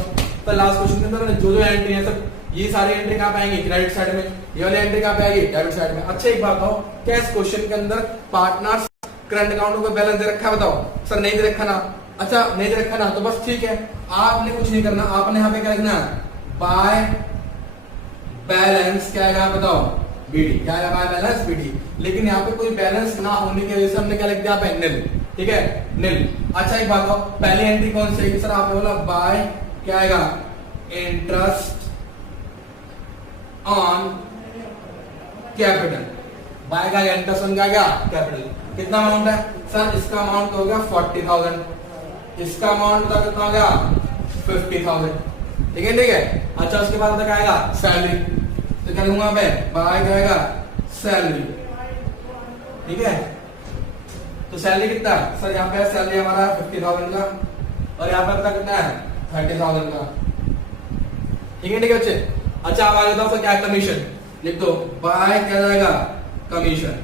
तो लास्ट क्वेश्चन के अंदर मैंने जो एंट्री है सर, ये सारी एंट्री कहाँ पे आएंगी, क्रेडिट साइड में। ये वाली एंट्री कहाँ पे आएगी, डेबिट साइड में। अच्छा एक बात बताओ, क्या इस क्वेश्चन के अंदर पार्टनर्स करंट अकाउंट को बैलेंस दे रखा है? बताओ सर नहीं दे रखा ना। अच्छा नहीं दे रखा ना, तो बस ठीक है, आपने कुछ नहीं करना। आपने यहाँ पे क्या लिखना है, बाय बैलेंस क्या आएगा बताओ, बीडी। क्या आएगा, बाय बैलेंस बीडी। लेकिन यहाँ पे कोई बैलेंस ना होने की वजह से हमने क्या लिख दिया पे, निल। ठीक है, निल। अच्छा एक बात बताओ, पहली एंट्री कौन सी है सर? आपने बोला बाय क्या आएगा, इंटरेस्ट ऑन कैपिटल। बाय का इंटरेस्ट ऑन क्या गया, कैपिटल। कितना अमाउंट है सर? इसका अमाउंट हो गया 40,000, इसका अमाउंट कितना हो गया 50,000। ठीक है, ठीक है। अच्छा उसके बाद क्या आएगा, सैलरी। तो क्या लूंगा मैं, बाय क्या आएगा, सैलरी। ठीक है, तो सैलरी कितना है सर? यहाँ पे सैलरी हमारा 50,000 का और यहाँ पे कितना है 30,000 का। ठीक है, ठीक है बच्चे। अच्छा अब आगे बताओ क्या है, कमीशन। लिख दो, बाय क्या जाएगा, कमीशन।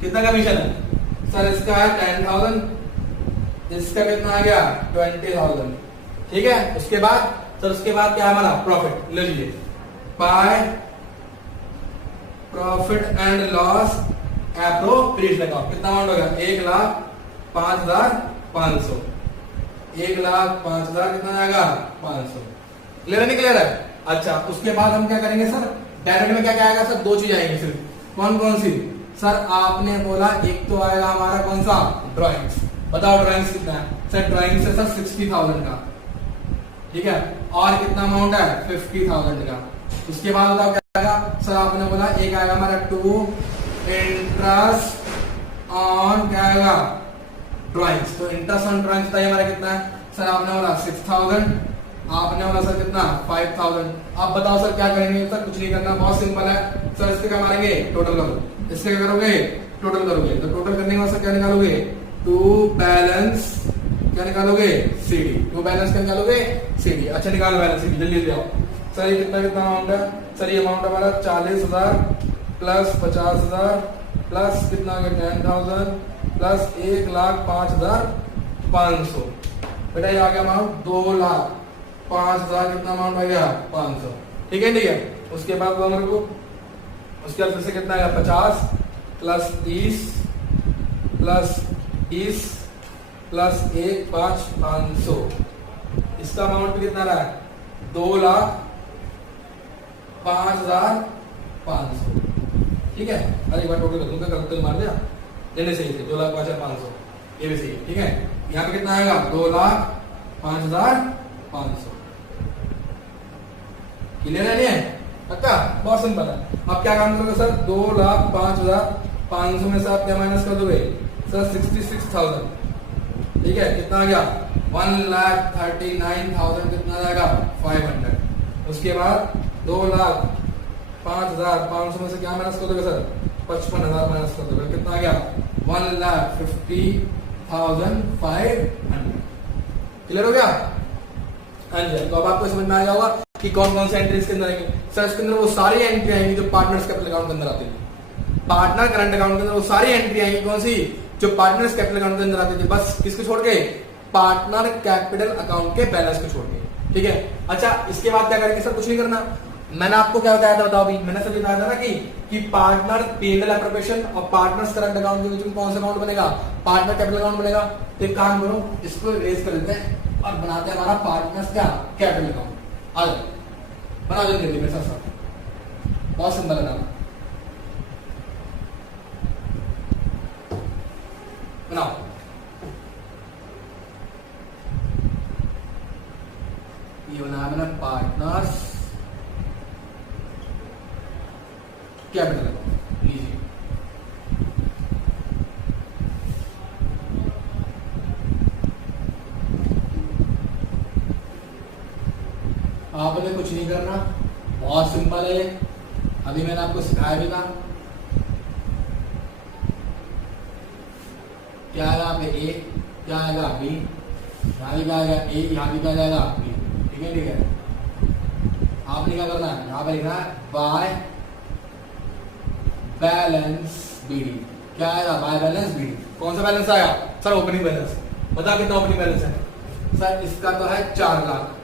कितना कमीशन है सर? इसका है 10,000, इसका कितना आ गया 20,000। ठीक है, उसके बाद सर, उसके बाद क्या है हमारा प्रॉफिट। ले लीजिए, by profit and loss appropriation account. कितना अमाउंट होगा, 1,05,500। 1,05,000 कितना आएगा 500। क्लियर है, नहीं क्लियर है? अच्छा उसके बाद हम क्या करेंगे सर, डायरेक्ट में क्या क्या आएगा सर? दो चीज आएंगी सिर्फ। कौन कौन सी सर? आपने बोला एक तो आएगा हमारा कौन सा, ड्राइंग्स। बताओ ड्राइंग्स कितना है सर? ड्राइंग्स है सर 60,000 का। ठीक है, और कितना अमाउंट है 50,000 का। उसके बाद बताओ क्या आएगा सर? आपने बोला एक आएगा हमारा टू इंटरेस्ट ऑन क्या आएगा, ड्राइंग्स। तो इंटरेस्ट ऑन ड्राइंग्स था हमारा कितना है सर? आपने बोला 6,000, आपने बोला सर कितना 5,000। आप बताओ सर क्या करेंगे सर? कुछ नहीं करना, बहुत सिंपल है सर। इसके क्या मारेंगे, टोटल करो। इससे क्या करोगे, टोटल करोगे। तो टोटल करने के बाद सर क्या निकालोगे, टू बैलेंस क्या निकालोगे, सीडी। टू बैलेंस क्या निकालोगे, सीडी। अच्छा निकालो बैलेंस सीडी, जल्दी ले आओ सर। ये कितना कितना अमाउंट है सर? ये अमाउंट हमारा 40,000 प्लस 50,000 प्लस कितना 10,000 प्लस 1,05,500। बेटा ये आ गया अमाउंट 2,05,000। कितना अमाउंट आ गया 500। ठीक है, ठीक है। उसके बाद हमारे को उसके बाद फिर से कितना आएगा 50 प्लस 30 प्लस 30 प्लस 1,05,500। इसका अमाउंट कितना रहा है 2,05,000। 5,500, ठीक है। अरे एक बार टोटल कर दूंगा, गलत मार दिया, जल्दी सही थे, 2,05,500, ये भी सही है, ठीक है। यहाँ पे कितना आएगा, 2,05,500, क्लियर है नहीं है? पक्का, बहुत सिंपल है। अब क्या काम करोगे सर, 2,05,500 में से आप क्या माइनस कर दोगे सर, 66,000, ठीक है। कितना आ गया, 1,39,000, कितना आ जाएगा 500। उसके बाद 2,05,500 में से क्या माइनस कर दोगे सर, 55,000 माइनस कर दोगे, कितना आ गया 1,50,500। क्लियर हो गया? हाँ जी। तो अब आपको समझ में आ जाएगा कि कौन कौन से एंट्री इसके अंदर आएंगे। सर इसके अंदर वो सारी एंट्री आएंगी जो पार्टनर्स कैपिटल अकाउंट के अंदर आती है। पार्टनर करंट अकाउंट के अंदर वो सारी एंट्री आएंगी, कौन सी, जो पार्टनर्स कैपिटल अकाउंट के अंदर आती थी, बस किसको छोड़ के, पार्टनर कैपिटल अकाउंट के बैलेंस को छोड़ के, ठीक है। अच्छा, इसके बाद क्या करेंगे सर, कुछ नहीं करना। मैंने आपको क्या बताया था, बताओ अभी, मैंने सर बताया था ना कि पार्टनर पीएनएल एप्रोप्रिएशन और पार्टनर्स करंट अकाउंट के बीच में कौन सा अकाउंट बनेगा, पार्टनर कैपिटल अकाउंट बनेगा। तो एक काम करो, इसको रेज कर देते हैं और बनाते हैं हमारा पार्टनर्स क्या, कैपिटल अकाउंट। आ जाओ, बना दो जल्दी मेरे साथ, बहुत सिंपल है नाम, बनाओ। ये बनाया मैंने पार्टनर्स कैपिटल अकाउंट, लीजिए। आपने कुछ नहीं करना, बहुत सिंपल है ये, अभी मैंने आपको सिखाया भी था। क्या आएगा पे ए, क्या आएगा बी, यहाँ भी क्या आएगा ए, यहाँ भी क्या जाएगा बी, ठीक है, ठीक है। आपने क्या करना है, यहाँ पर लिखना है बाय बैलेंस बीडी, क्या आएगा बाय बैलेंस बीडी। कौन सा बैलेंस आया सर, ओपनिंग बैलेंस। बता कितना ओपनिंग बैलेंस है सर, इसका तो है 4 लाख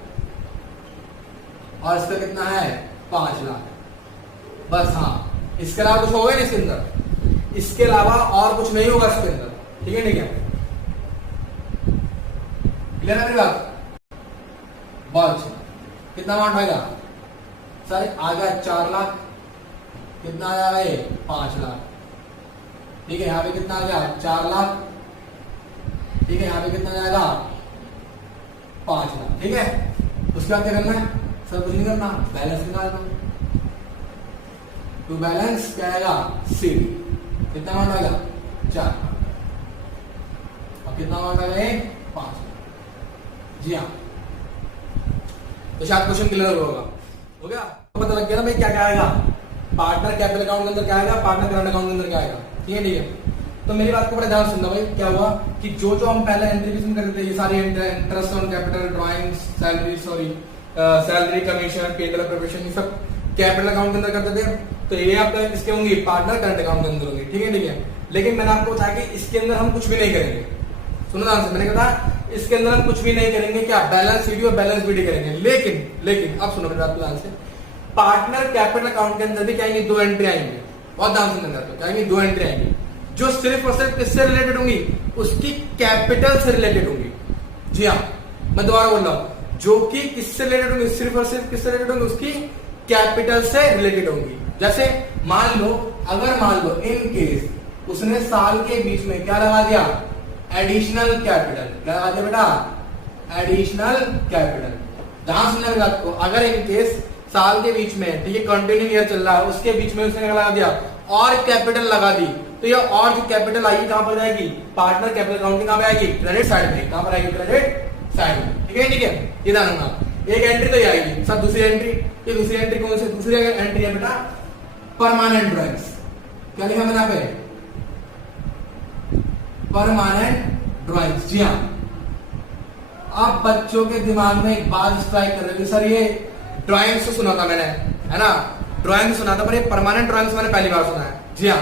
और इसका कितना है 5 लाख, बस। हाँ, इसके अलावा कुछ होगा नहीं इसके अंदर, इसके अलावा और कुछ नहीं होगा इसके अंदर, ठीक है, ठीक है। क्लियर है मेरी बात, बहुत अच्छा। कितना अमाउंट आएगा सर, आ गया 4 लाख, कितना आ जाएगा ये 5 लाख, ठीक है। यहाँ पे कितना आ गया 4 लाख, ठीक है। यहाँ पे कितना जाएगा 5 लाख, ठीक है। उसके बाद क्या करना है सर, कुछ नहीं करना, बैलेंस निकाल दो। तो बैलेंस क्या आएगा सी, कितना अमाउंट आएगा 4, और कितना अमाउंट आएगा 5। जी हाँ, तो शायद क्वेश्चन क्लियर होगा, हो गया, तो पता लग गया ना भाई क्या क्या आएगा, पार्टनर कैपिटल अकाउंट के अंदर क्या आएगा, पार्टनर करंट अकाउंट के अंदर क्या आएगा, ठीक है, ठीक है। तो मेरी बात को बड़ा ध्यान सुनना भाई, क्या हुआ कि जो जो हम पहले एंट्रीज करते थे, ये सारी interest on capital, drawings, salary, salary, commission, paid preparation, ये सब कैपिटल अकाउंट के अंदर करते थे। तो ये आप इसके होंगी पार्टनर करंट अकाउंट के अंदर होंगी, ठीक है, ठीक है। लेकिन मैंने आपको बताया कि इसके अंदर हम कुछ भी नहीं करेंगे, सुनो ध्यान से, मैंने कहा इसके अंदर हम कुछ भी नहीं करेंगे, क्या बैलेंस शीट और बैलेंस बीडी करेंगे। लेकिन अब सुनो मेरी बात को ध्यान से, पार्टनर कैपिटल अकाउंट के अंदर भी क्या आएंगी, 2 एंट्री आएंगी, बहुत ध्यान से अंदर क्या आएंगी, 2 एंट्री आएंगी, जो सिर्फ और सिर्फ किससे रिलेटेड होंगी, उसकी कैपिटल से रिलेटेड होंगी। जी हाँ, मैं दोबारा बोल रहा हूं, जो कि किससे रिलेटेड होंगी, सिर्फ और सिर्फ किससे रिलेटेड होंगी, उसकी कैपिटल से रिलेटेड होंगी। जैसे मान लो, अगर मान लो इन केस उसने साल के बीच में क्या लगा दिया, एडिशनल कैपिटल, क्या लगा दिया बेटा, एडिशनल कैपिटल। ध्यान सुनने बात को, अगर इन केस साल के बीच में, ठीक है, कंटिन्यू ईयर चल रहा है, उसके बीच में उसने क्या लगा दिया, और कैपिटल लगा दी, तो ये और जो कैपिटल आएगी कहां पर जाएगी, पार्टनर कैपिटल अकाउंट के कहां पे आएगी, क्रेडिट साइड में। कहां पर आएगी, क्रेडिट साइड में, ठीक है, ठीक है। ये ध्यान रखना, एक एंट्री तो ये आएगी सर, दूसरी एंट्री, ये दूसरी एंट्री कौन सी, दूसरी एंट्री है बेटा परमानेंट ड्राइंग्स। क्या लिखा मैंने यहाँ पे, परमानेंट ड्राइंग्स। जी हाँ, अब बच्चों के दिमाग में एक बात स्ट्राइक कर रही है, सर ये ड्राइंग्स तो सुना था मैंने, है ना, ड्राइंग सुना था, पर ये परमानेंट ड्राइंग्स मैंने पहली बार सुना है। जी हाँ,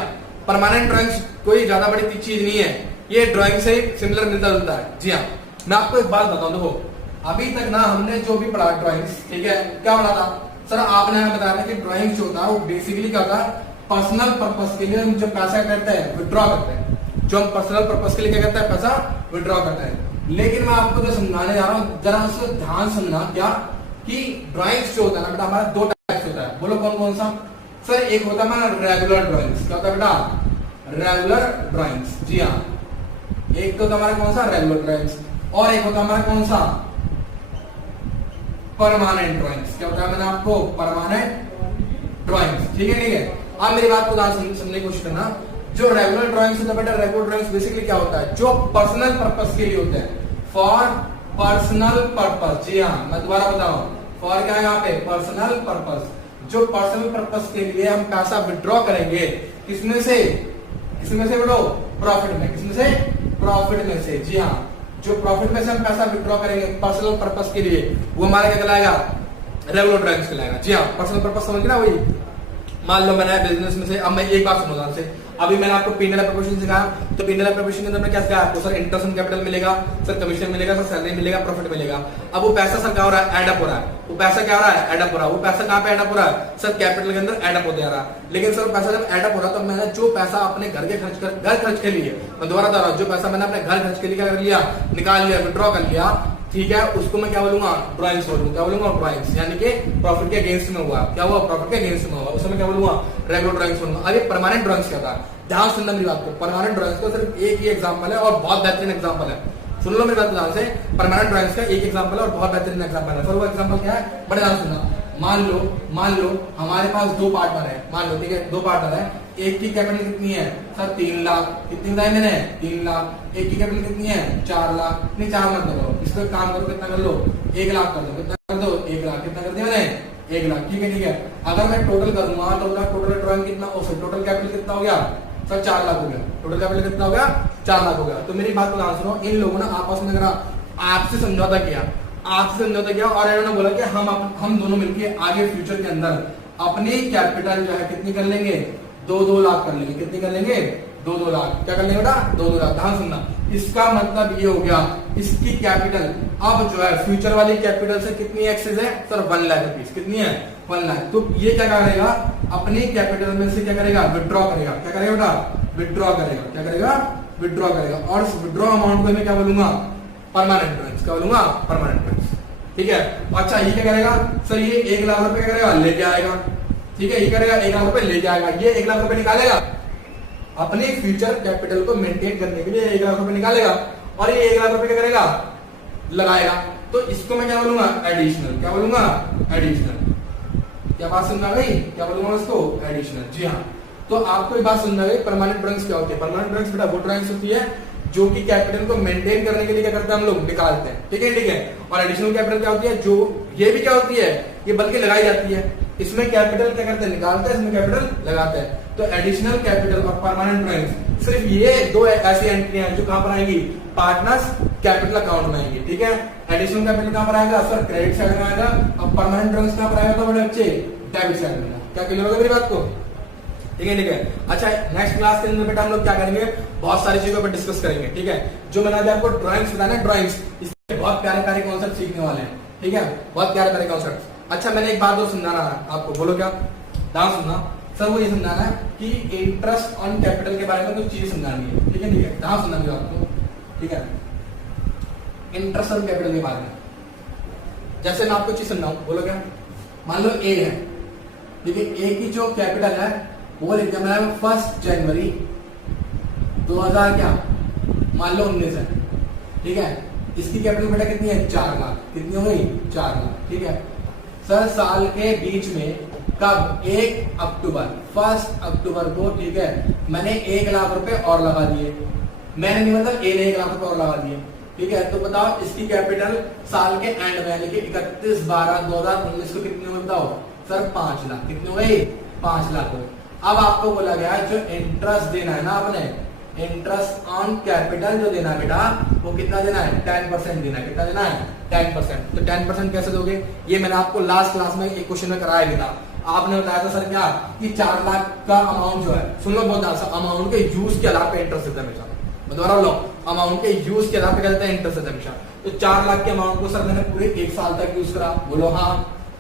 परमानेंट ड्राइंग्स कोई ज्यादा बड़ी चीज नहीं है, ये ड्राइंग से सिमिलर मिलता जुलता है। जी हाँ, मैं आपको एक बात बताऊं, देखो अभी तक ना हमने जो भी पढ़ा ड्राइंग्स, ठीक है, क्या पढ़ा था सर, आपने हमें बताया था कि ड्राइंग्स जो होता है वो बेसिकली क्या होता है, पर्सनल पर्पस के लिए हम जो पैसा करते हैं विड्रॉ करते हैं, जो हम पर्सनल पर्पस के लिए क्या करते हैं, पैसा विड्रॉ करते हैं। लेकिन मैं आपको जो समझाने जा रहा हूँ, जरा उसको ध्यान सुनना, क्या कि ड्राइंग्स जो होता है ना बेटा, हमारा 2 टाइप्स होता है। बोलो कौन कौन सा? सर एक होता है हमारा रेगुलर ड्राइंग्स, क्या होता है बेटा? रेगुलर ड्राइंग्स, जी हाँ। एक तो हमारा कौन सा? रेगुलर ड्राइंग्स, और एक होता है हमारा कौन सा? Permanent drawings. क्या होता है मैंने आपको? परमानेंट ड्राइंग्स, ठीक है ठीक है। आप मेरी बात को समझने की कोशिश करना। जो रेगुलर ड्राइंग्स होता है बेटा, रेगुलर ड्राइंग्स बेसिकली क्या होता है? जो पर्सनल पर्पस के लिए होते हैं, फॉर पर्सनल पर्पस। जी हाँ, मैं दोबारा बताऊं, फॉर क्या है यहाँ पे? Personal purpose. जो पर्सनल पर्पस के लिए हम पैसा विड्रॉ करेंगे, किसमें से? किसमें से बेटो? प्रॉफिट में। किसमें से? प्रॉफिट में से, जी हाँ। जो प्रॉफिट में से हम पैसा विड्रॉ करेंगे पर्सनल पर्पस के लिए, वो हमारा क्या कहलाएगा? रेगुलर ड्राइंग्स कहलाएगा, जी हाँ। पर्सनल पर्पस समझ ना? वही मान लो मैंने बिजनेस में से, अब मैं एक बात सुनो ध्यान से, अभी मैंने आपको P&L प्रोपोर्शन सिखाया, तो P&L प्रोपोर्शन के अंदर मैंने क्या सिखाया आपको? सर इंटरेस्ट ऑन कैपिटल मिलेगा, सर कमीशन मिलेगा, सर सैलरी मिलेगा, प्रॉफिट मिलेगा। अब वो पैसा सर क्या हो रहा है? एडअप हो रहा है। वो पैसा क्या हो रहा है? एडअप हो रहा है। वो पैसा कहाँ पे एडअप हो रहा है? सर कैपिटल के अंदर एडअप होते जा रहा है। लेकिन सर पैसा जब एडअप हो रहा है, तो मैंने जो पैसा अपने घर खर्च के लिए, मैं दोबारा बता रहा हूँ, जो पैसा मैंने अपने घर खर्च के लिए क्या कर लिया? निकाल लिया, विड्रॉ कर लिया, ठीक है, उसको मैं क्या बोलूंगा? ड्राइंग्स बोलूंगा। क्या बोलूंगा? ड्राइंग्स, यानी कि प्रॉफिट के अगेंस्ट में हुआ। क्या हुआ? प्रॉफिट के अगेंस्ट में हुआ, उसमें क्या बोलूंगा? रेगुलर ड्राइंग्स बोलूंगा। अब ये परमानेंट ड्राइंग्स क्या था? ध्यान सुनना मेरी बात को। परमानेंट ड्राइंग्स का सिर्फ एक ही एग्जांपल है और बहुत बेहतरीन एग्जांपल है। सुन लो मेरी बात ध्यान से। परमानेंट ड्राइंग्स का एक एग्जांपल है और बहुत बेहतरीन एग्जांपल है। सर वो एग्जांपल क्या है? बड़े ध्यान सुनना। मान लो हमारे पास दो पार्टनर है, मान लो, ठीक है, दो पार्टनर है। एक की कैपिटल कितनी है? सर 3 लाख। कितनी बताई मैंने? 3 लाख। एक की कैपिटल कितनी है? 4 लाख। नहीं 4 मत करो, इसको काम करो, कितना कर लो? 1 लाख कर दो। कितना कर दो? 1 लाख। कितना कर दिया मैंने? 1 लाख, ठीक है ठीक है। अगर मैं टोटल करूंगा तो टोटल ड्राइंग कितना? टोटल कैपिटल कितना हो गया? सर 4 लाख हो गया। टोटल कैपिटल कितना हो गया? 4 लाख हो गया। तो मेरी बात को ध्यान सुनो, इन लोगों ने आपस में अगर आपसे समझौता किया और इन्होंने बोला कि हम दोनों मिलकर आगे फ्यूचर के अंदर अपनी कैपिटल जो है कितनी कर लेंगे? 2-2 लाख कर लेंगे। कितनी कर लेंगे? 2-2 लाख। क्या कर लेंगे बेटा? 2-2 लाख। ध्यान सुनना, इसका मतलब ये हो गया, इसकी कैपिटल अब जो है फ्यूचर वाली कैपिटल से कितनी एक्सेस है? Sir 1 lakh rupees. कितनी है? 1 लाख। तो ये क्या करेगा? अपनी कैपिटल में से क्या करेगा? विड्रॉ करेगा। क्या करेगा बेटा? विड्रॉ करेगा। क्या करेगा? विड्रॉ करेगा। और इस विड्रॉ अमाउंट को मैं क्या बोलूंगा? Permanent drawings. क्या बोलूंगा? परमानेंट ड्राइंग्स, ठीक है। अच्छा ये क्या करेगा? सर ये 1 लाख रुपए करेगा, लेके आएगा, ठीक है। ये करेगा 1 लाख रुपए ले जाएगा, ये 1 लाख रुपए निकालेगा अपने फ्यूचर कैपिटल को मेंटेन करने के लिए। 1 लाख रुपए निकालेगा और ये 1 लाख रुपए क्या करेगा? लगाएगा। तो इसको मैं क्या बोलूंगा? एडिशनल। क्या बोलूंगा? एडिशनल। क्या बात सुनना गई? क्या बोलूंगा उसको? एडिशनल, जी हाँ। तो आपको ये बात सुनना गई, परमानेंट ड्राइंग्स क्या होती है? परमानेंट ड्राइंग्स बेटा वो ड्राइंग्स होती है जो कि कैपिटल को मेंटेन करने के लिए क्या करते हैं हम लोग? निकालते हैं, ठीक है ठीक है। और एडिशनल कैपिटल क्या होती है? जो ये भी क्या होती है? ये बल्कि लगाई जाती है। इसमें कैपिटल क्या करते हैं? निकालते हैं, इसमें कैपिटल लगाते हैं। तो एडिशनल कैपिटल और परमानेंट ड्राइंग्स सिर्फ ये दो ऐसी एंट्रियां हैं जो कहां पर आएंगी? पार्टनर्स कैपिटल अकाउंट में आएंगी, ठीक है। एडिशनल कैपिटल कहां पर आएगा? सर क्रेडिट साइड में आएगा। अब परमानेंट ड्राइंग्स कहां पर आएगा? तो बड़े बच्चे डेबिट साइड में। क्या क्लियर होगा मेरी बात को? ठीक है ठीक है। अच्छा नेक्स्ट क्लास के अंदर बेटा हम लोग क्या करेंगे? बहुत सारी चीजों पर डिस्कस करेंगे, ठीक है। जो मैंने अभी आपको ड्राइंग्स बताया ना, ड्राइंग्स, इसके बहुत प्यारे प्यारे कॉन्सेप्ट सीखने वाले हैं, ठीक है। बहुत प्यारे प्यारे कॉन्सेप्ट। अच्छा मैंने एक बात और समझाना है आपको, बोलो क्या? ध्यान सुनना सर, वो ये समझाना है कि इंटरेस्ट ऑन कैपिटल के बारे में कुछ चीजें समझानी है, ठीक है ठीक है। ध्यान सुनना मेरी आपको, ठीक है। इंटरेस्ट ऑन कैपिटल के बारे में जैसे मैं आपको चीज समझाऊं, बोलो क्या? मान लो ए है, ठीक है। ए की जो कैपिटल है वो लिख दिया मैंने 1 जनवरी 2000 क्या मान लो 19 है, ठीक है। इसकी कैपिटल बेटा कितनी है? 4 लाख। कितनी हो गई? 4 लाख, ठीक है। सर साल के बीच में कब? 1 अक्टूबर को, ठीक है, मैंने 1 लाख रुपए और लगा दिए। मैंने नहीं मतलब ए ने 1 लाख रुपए और लगा दिए, ठीक है। तो बताओ इसकी कैपिटल साल के एंड में यानी कि 31/12/2019 को कितनी हो बताओ? सर 5 लाख। कितनी हो गई? 5 लाख हो। अब आपको बोला गया है जो इंटरेस्ट देना है ना आपने, इंटरेस्ट ऑन कैपिटल जो देना है बेटा वो कितना देना है? 10% देना है। कितना देना है? 10%। तो 10% कैसे दोगे? ये मैंने आपको लास्ट क्लास में एक क्वेश्चन में कराया भी था। आपने बताया था सर क्या कि 4 लाख का अमाउंट जो है, सुन लो बहुत सा अमाउंट के यूज के आधार पर इंटरेस्ट देता है हमेशा। मैं दोबारा बोलो, अमाउंट के यूज के आधार पर कहते हैं इंटरेस्ट देता है हमेशा। तो 4 लाख के अमाउंट को सर मैंने पूरे 1 साल तक यूज करा, बोलो हाँ।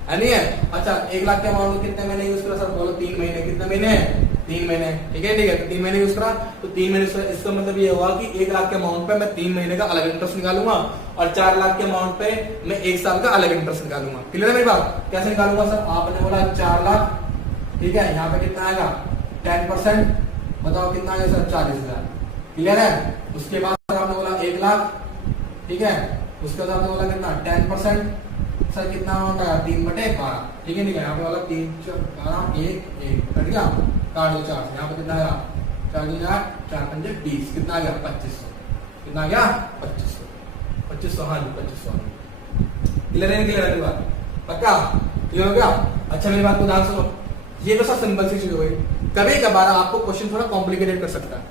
है नहीं है? अच्छा 1 लाख के अमाउंट को कितने महीने यूज करा सर? बोलो 3 महीने। कितने महीने? 3 महीने। ठीक है ठीक है, तो 3 महीने यूज करा, तो 3 महीने से इसका मतलब ये हुआ कि 1 लाख के अमाउंट पे मैं 3 महीने का अलग इंटरेस्ट निकालूंगा और 4 लाख के अमाउंट पे मैं 1 साल का अलग इंटरेस्ट निकालूंगा। क्लियर है मेरी बात? कैसे निकालूंगा सर? आपने बोला 4 लाख, ठीक है, यहाँ पे कितना आएगा 10%, बताओ कितना आएगा सर? 40,000। क्लियर है? उसके बाद सर आपने बोला 1 लाख, ठीक है, उसके बाद आपने बोला कितना 10%, सर कितना अमाउंट आया 3/12। ठीक है ठीक है, यहाँ पे वाला 3 12 1 1 कट गया, काट दो 4 से, यहाँ पे कितना आया 40,000, 4 पंजे 20, कितना आ गया 2500। कितना आ गया 2500। 2500, हाँ जी 2500। क्लियर है? क्लियर है मेरी बात? पक्का क्लियर हो गया? अच्छा मेरी बात को ध्यान सुनो, ये तो सब सिंपल सी चीज हो गई। कभी कभार आपको क्वेश्चन थोड़ा कॉम्प्लिकेटेड कर सकता है,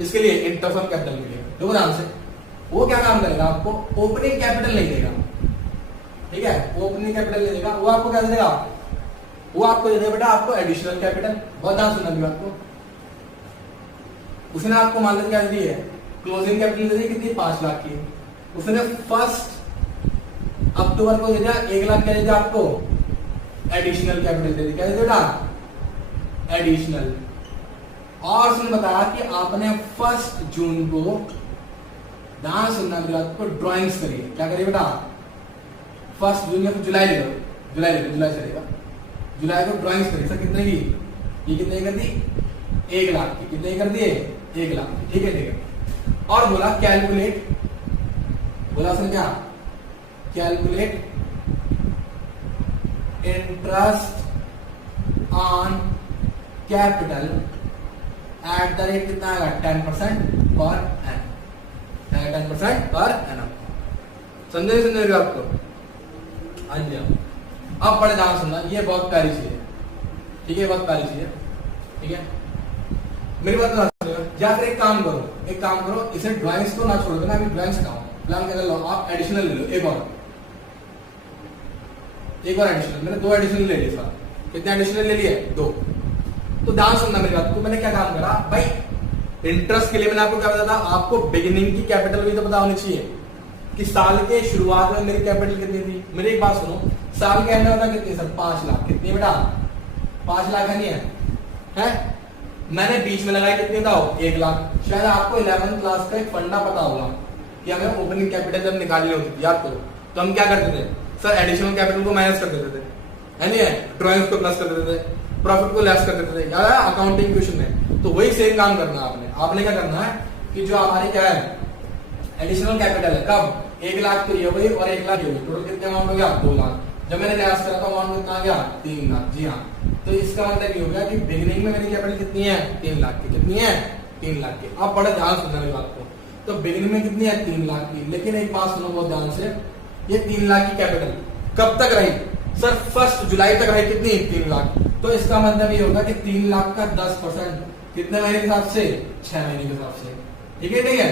इसके लिए इंटरेस्ट ऑन कैपिटल के लिए देखो ध्यान से, वो क्या काम करेगा? आपको ओपनिंग कैपिटल नहीं देगा, ठीक है, ओपनिंग कैपिटल नहीं देगा, वो आपको क्या देगा? वो आपको दे देगा बेटा आपको एडिशनल कैपिटल। बहुत ध्यान सुनना भी आपको, उसने आपको मान लो क्या दी है? क्लोजिंग कैपिटल दे दी कितनी? 5 लाख की। उसने 1 अक्टूबर को दे दिया 1 लाख, क्या दे दिया आपको? एडिशनल कैपिटल दे दी। क्या दे दिया? एडिशनल। और उसने बताया कि आपने 1 जून को ध्यान सुनना मेरी बात को, ड्राइंग्स करिए। क्या करिए बेटा? 1 जून या फिर जुलाई ले लो, जुलाई ले लो, जुलाई चलेगा, जुलाई को ड्राइंग्स करिए। सर कितने की? ये कितने कर दी? 1 लाख की। कितने कर दिए? 1 लाख की। ठीक है ठीक है। और बोला कैलकुलेट, बोला उसने क्या? Calculate interest on capital at the rate कितना आएगा? 10% पर एनम। 10% per annum. समझे समझे आपको? हाँ जी हाँ। अब बड़े ध्यान सुनना, ये बहुत प्यारी चीज है, ठीक है, बहुत प्यारी चीज है, ठीक है, मेरी बात ध्यान सुनिएगा। या फिर एक काम करो, इसे ड्राइंग्स को ना छोड़ देना, अभी ड्राइंग्स हटाओ, प्लान कर लो, आप एडिशनल ले लो, एक और एडिशनल। मैंने 2 एडिशनल ले लिए सर। कितने एडिशनल ले लिए? 2। तो ध्यान सुनना मेरी बात को, मैंने क्या काम करा भाई, इंटरेस्ट के लिए मैंने आपको क्या बताया था? आपको बिगिनिंग की कैपिटल भी तो पता होनी चाहिए कि साल के शुरुआत में मेरी कैपिटल कितनी थी। मेरी एक बात सुनो, साल के एंड में होता कितनी सर? 5 लाख। कितनी बेटा? 5 लाख है, नहीं है? मैंने बीच में लगाई कितनी बताओ? 1 लाख। शायद आपको 11th क्लास का एक फंडा पता होगा कि हमें ओपनिंग कैपिटल जब निकालनी होती थी, याद करो, तो हम क्या करते थे सर? एडिशनल कैपिटल को माइनस कर देते थे, है नहीं है? ड्राइंग्स को प्लस कर देते थे, प्रॉफिट को लेस कर देते थे, याद है अकाउंटिंग क्वेश्चन में? तो वही सेम काम करना है आपने क्या करना है कि जो हमारी क्या है एडिशनल कैपिटल है, कब? 1 लाख तो ये हुई और 1 लाख ये हुई, टोटल कितने अमाउंट हो गया? 2 लाख। जब मैंने लेस करा तो अमाउंट कितना आ गया? 3 लाख। जी हाँ, तो इसका मतलब ये हो गया कि बिगिनिंग में मेरी कैपिटल कितनी है? 3 लाख की। कितनी है? 3 लाख की। अब बड़ा ध्यान सुनना मेरी बात को, तो बिगिनिंग में कितनी है? 3 लाख की। लेकिन एक बात सुनो बहुत ध्यान से, ये 3 लाख की कैपिटल कब तक रही सर? 1 जुलाई तक रही। कितनी? 3 लाख। तो इसका मतलब ये होगा कि 3 लाख का 10% कितने महीने के हिसाब से? 6 महीने के हिसाब से। ठीक है ठीक है,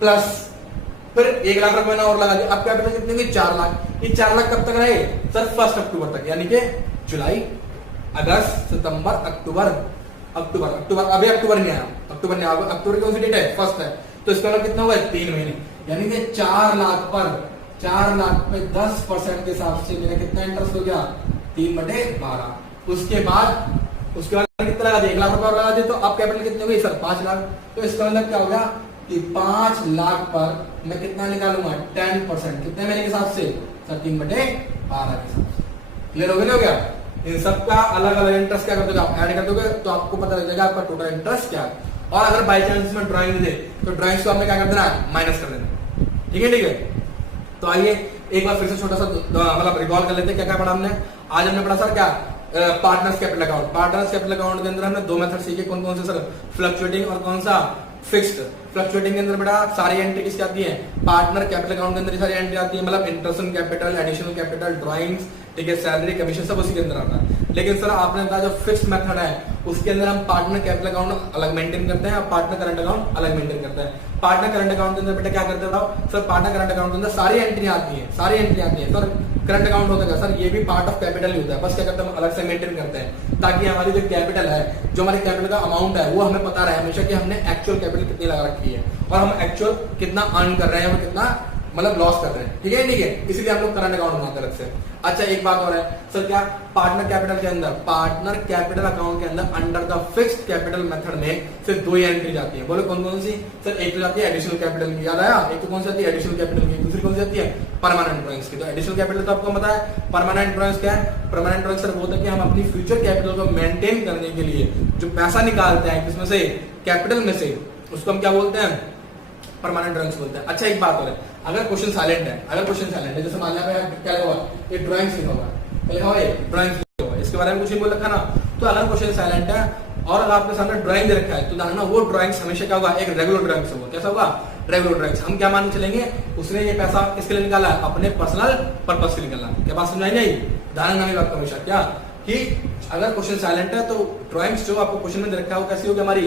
प्लस फिर 1 लाख रुपए मैंने और लगा दिया। अब कैपिटल कितने की? 4 लाख। ये 4 लाख कब तक रहे सर? 1 अक्टूबर तक, यानी कि जुलाई, अगस्त, सितंबर, अक्टूबर, अभी अक्टूबर नहीं आया, अक्टूबर कौन सी डेट है? 1 है, तो इसका मतलब कितना हुआ? 3 महीने, यानी कि 4 लाख पे 10% के हिसाब से मेरा कितना इंटरेस्ट हो गया? 3/12। उसके बाद कितना लगा दिया? 1 लाख रुपए और लगा दिया, तो अब कैपिटल कितनी हो गई सर? 5 लाख। तो इसका मतलब क्या हो गया कि 5 लाख पर मैं कितना निकालूंगा? 10%। कितने महीने के हिसाब से सर? 3/12 के हिसाब से। क्लियर हो गया? इन सब का अलग अलग इंटरेस्ट क्या कर दोगे आप? ऐड कर दोगे तो आपको पता लग जाएगा आपका टोटल इंटरेस्ट क्या है। और अगर बाई चांस में ड्राइंग दे तो ड्राइंग्स को आपने क्या कर देना? माइनस कर देना। ठीक है, तो आइए एक बार फिर से छोटा सा मतलब रिकॉल कर लेते हैं क्या क्या पढ़ा हमने। आज हमने पढ़ा सर क्या? Partners capital account. Partners capital account के अंदर हमने 2 मेथड सीखे। कौन कौन से सर? फ्लक्चुएटिंग और कौन सा? फिक्स्ड। फ्लक्चुएटिंग के अंदर बेटा सारी एंट्री किसकी आती है? पार्टनर कैपिटल अकाउंट के अंदर सारी एंट्री आती है, मतलब interest on capital, additional capital, drawings, ठीक है, सैलरी, कमीशन, सब उसी के अंदर आता है। लेकिन सर आपने बताया जो फिक्स्ड मेथड है उसके अंदर हम पार्टनर कैपिटल अकाउंट अलग मेंटेन करते हैं और पार्टनर करंट अकाउंट अलग मेंटेन करते हैं। पार्टनर करंट अकाउंट के अंदर बेटा क्या करते हैं सर? पार्टनर करंट अकाउंट के अंदर सारी एंट्री आती है सर। करंट अकाउंट होता है सर, ये भी पार्ट ऑफ कैपिटल ही होता है, बस क्या करते हैं हम अलग से मेंटेन करते हैं ताकि हमारी जो कैपिटल है, जो हमारे कैपिटल का अमाउंट है वो हमें पता रहे हमेशा कि हमने एक्चुअल कैपिटल कितनी लगा रखी है और हम एक्चुअल कितना अर्न कर रहे हैं, कितना मतलब लॉस कर रहे हैं, ठीक है ठीक है, इसलिए हम लोग करंट अकाउंट बनाते रखते हैं। अच्छा एक बात और है सर, क्या पार्टनर कैपिटल के अंदर, पार्टनर कैपिटल अकाउंट के अंदर under the fixed capital method में सिर्फ 2 ही एंट्री जाती है। बोलो कौन कौन सी सर? एक तो जाती है एडिशनल कैपिटल की, याद आया? एक तो कौन सी आती है एडिशनल कैपिटल की, दूसरी कौन सी आती है परमानेंट ड्राइंग्स की। तो एडिशनल कैपिटल तो आपको पता है, परमानेंट ड्राइंग्स क्या है? परमानेंट ड्राइंग्स सर वो होता है कि हम अपनी फ्यूचर कैपिटल को मेंटेन करने के लिए जो पैसा निकालते हैं किसमें से, कैपिटल में से, उसको हम क्या बोलते हैं? परमानेंट ड्राइंग्स बोलते हैं। अच्छा एक बात और है, अगर क्वेश्चन साइलेंट है, अगर क्वेश्चन साइलेंट है, जैसे मान लिया क्या लिखा हुआ, ये ड्राइंग्स लिखा हुआ है, क्या लिखा हुआ है? ड्राइंग्स लिखा हुआ है, इसके बारे में कुछ नहीं बोल रखा ना। तो अगर क्वेश्चन साइलेंट है और अगर आपके सामने ड्राइंग दे रखा है तो जानना वो ड्राइंग्स हमेशा क्या होगा? एक रेगुलर ड्राइंग्स होगा। कैसा होगा? Regular drawings. हम क्या मान के चलेंगे? उसने ये पैसा किसके लिए निकाला? अपने पर्सनल पर्पस के लिए निकाला। क्या बात समझ आई नहीं? ध्यान रखना बात हमेशा क्या कि अगर क्वेश्चन साइलेंट है तो ड्राइंग्स जो आपको क्वेश्चन में दे रखा है वो कैसी होगी हमारी?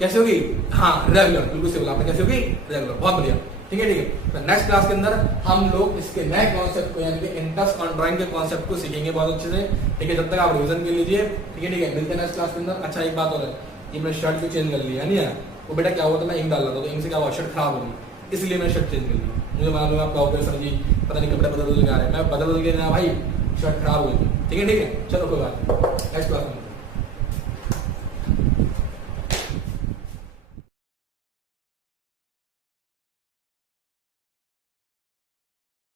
कैसे होगी? हाँ रेगुलर, बिल्कुल सही बोला आपने, कैसे होगी? रेगुलर। बहुत बढ़िया, ठीक है ठीक है। तो नेक्स्ट क्लास के अंदर हम लोग इसके नए कॉन्सेप्ट को यानी कि इंटरेस्ट ऑन ड्राइंग के कॉन्सेप्ट को सीखेंगे बहुत अच्छे से, ठीक है। जब तक आप रिवीजन कर लीजिए, ठीक है ठीक है। मिलते हैं नेक्स्ट क्लास के अंदर। अच्छा एक बात और है, ये मैंने शर्ट भी चेंज कर लिया है, नहीं है वो बेटा क्या हुआ था, मैं इंक डाल रहा था तो इंक से क्या हुआ, शर्ट खराब हो गई, इसलिए मैंने शर्ट चेंज कर ली। मुझे मालूम है आपका होगा सर जी पता नहीं कपड़े बदल के आ रहे हैं, मैं बदल के ना भाई शर्ट खराब हो गई, ठीक है ठीक है। चलो कोई बात, नेक्स्ट क्लास।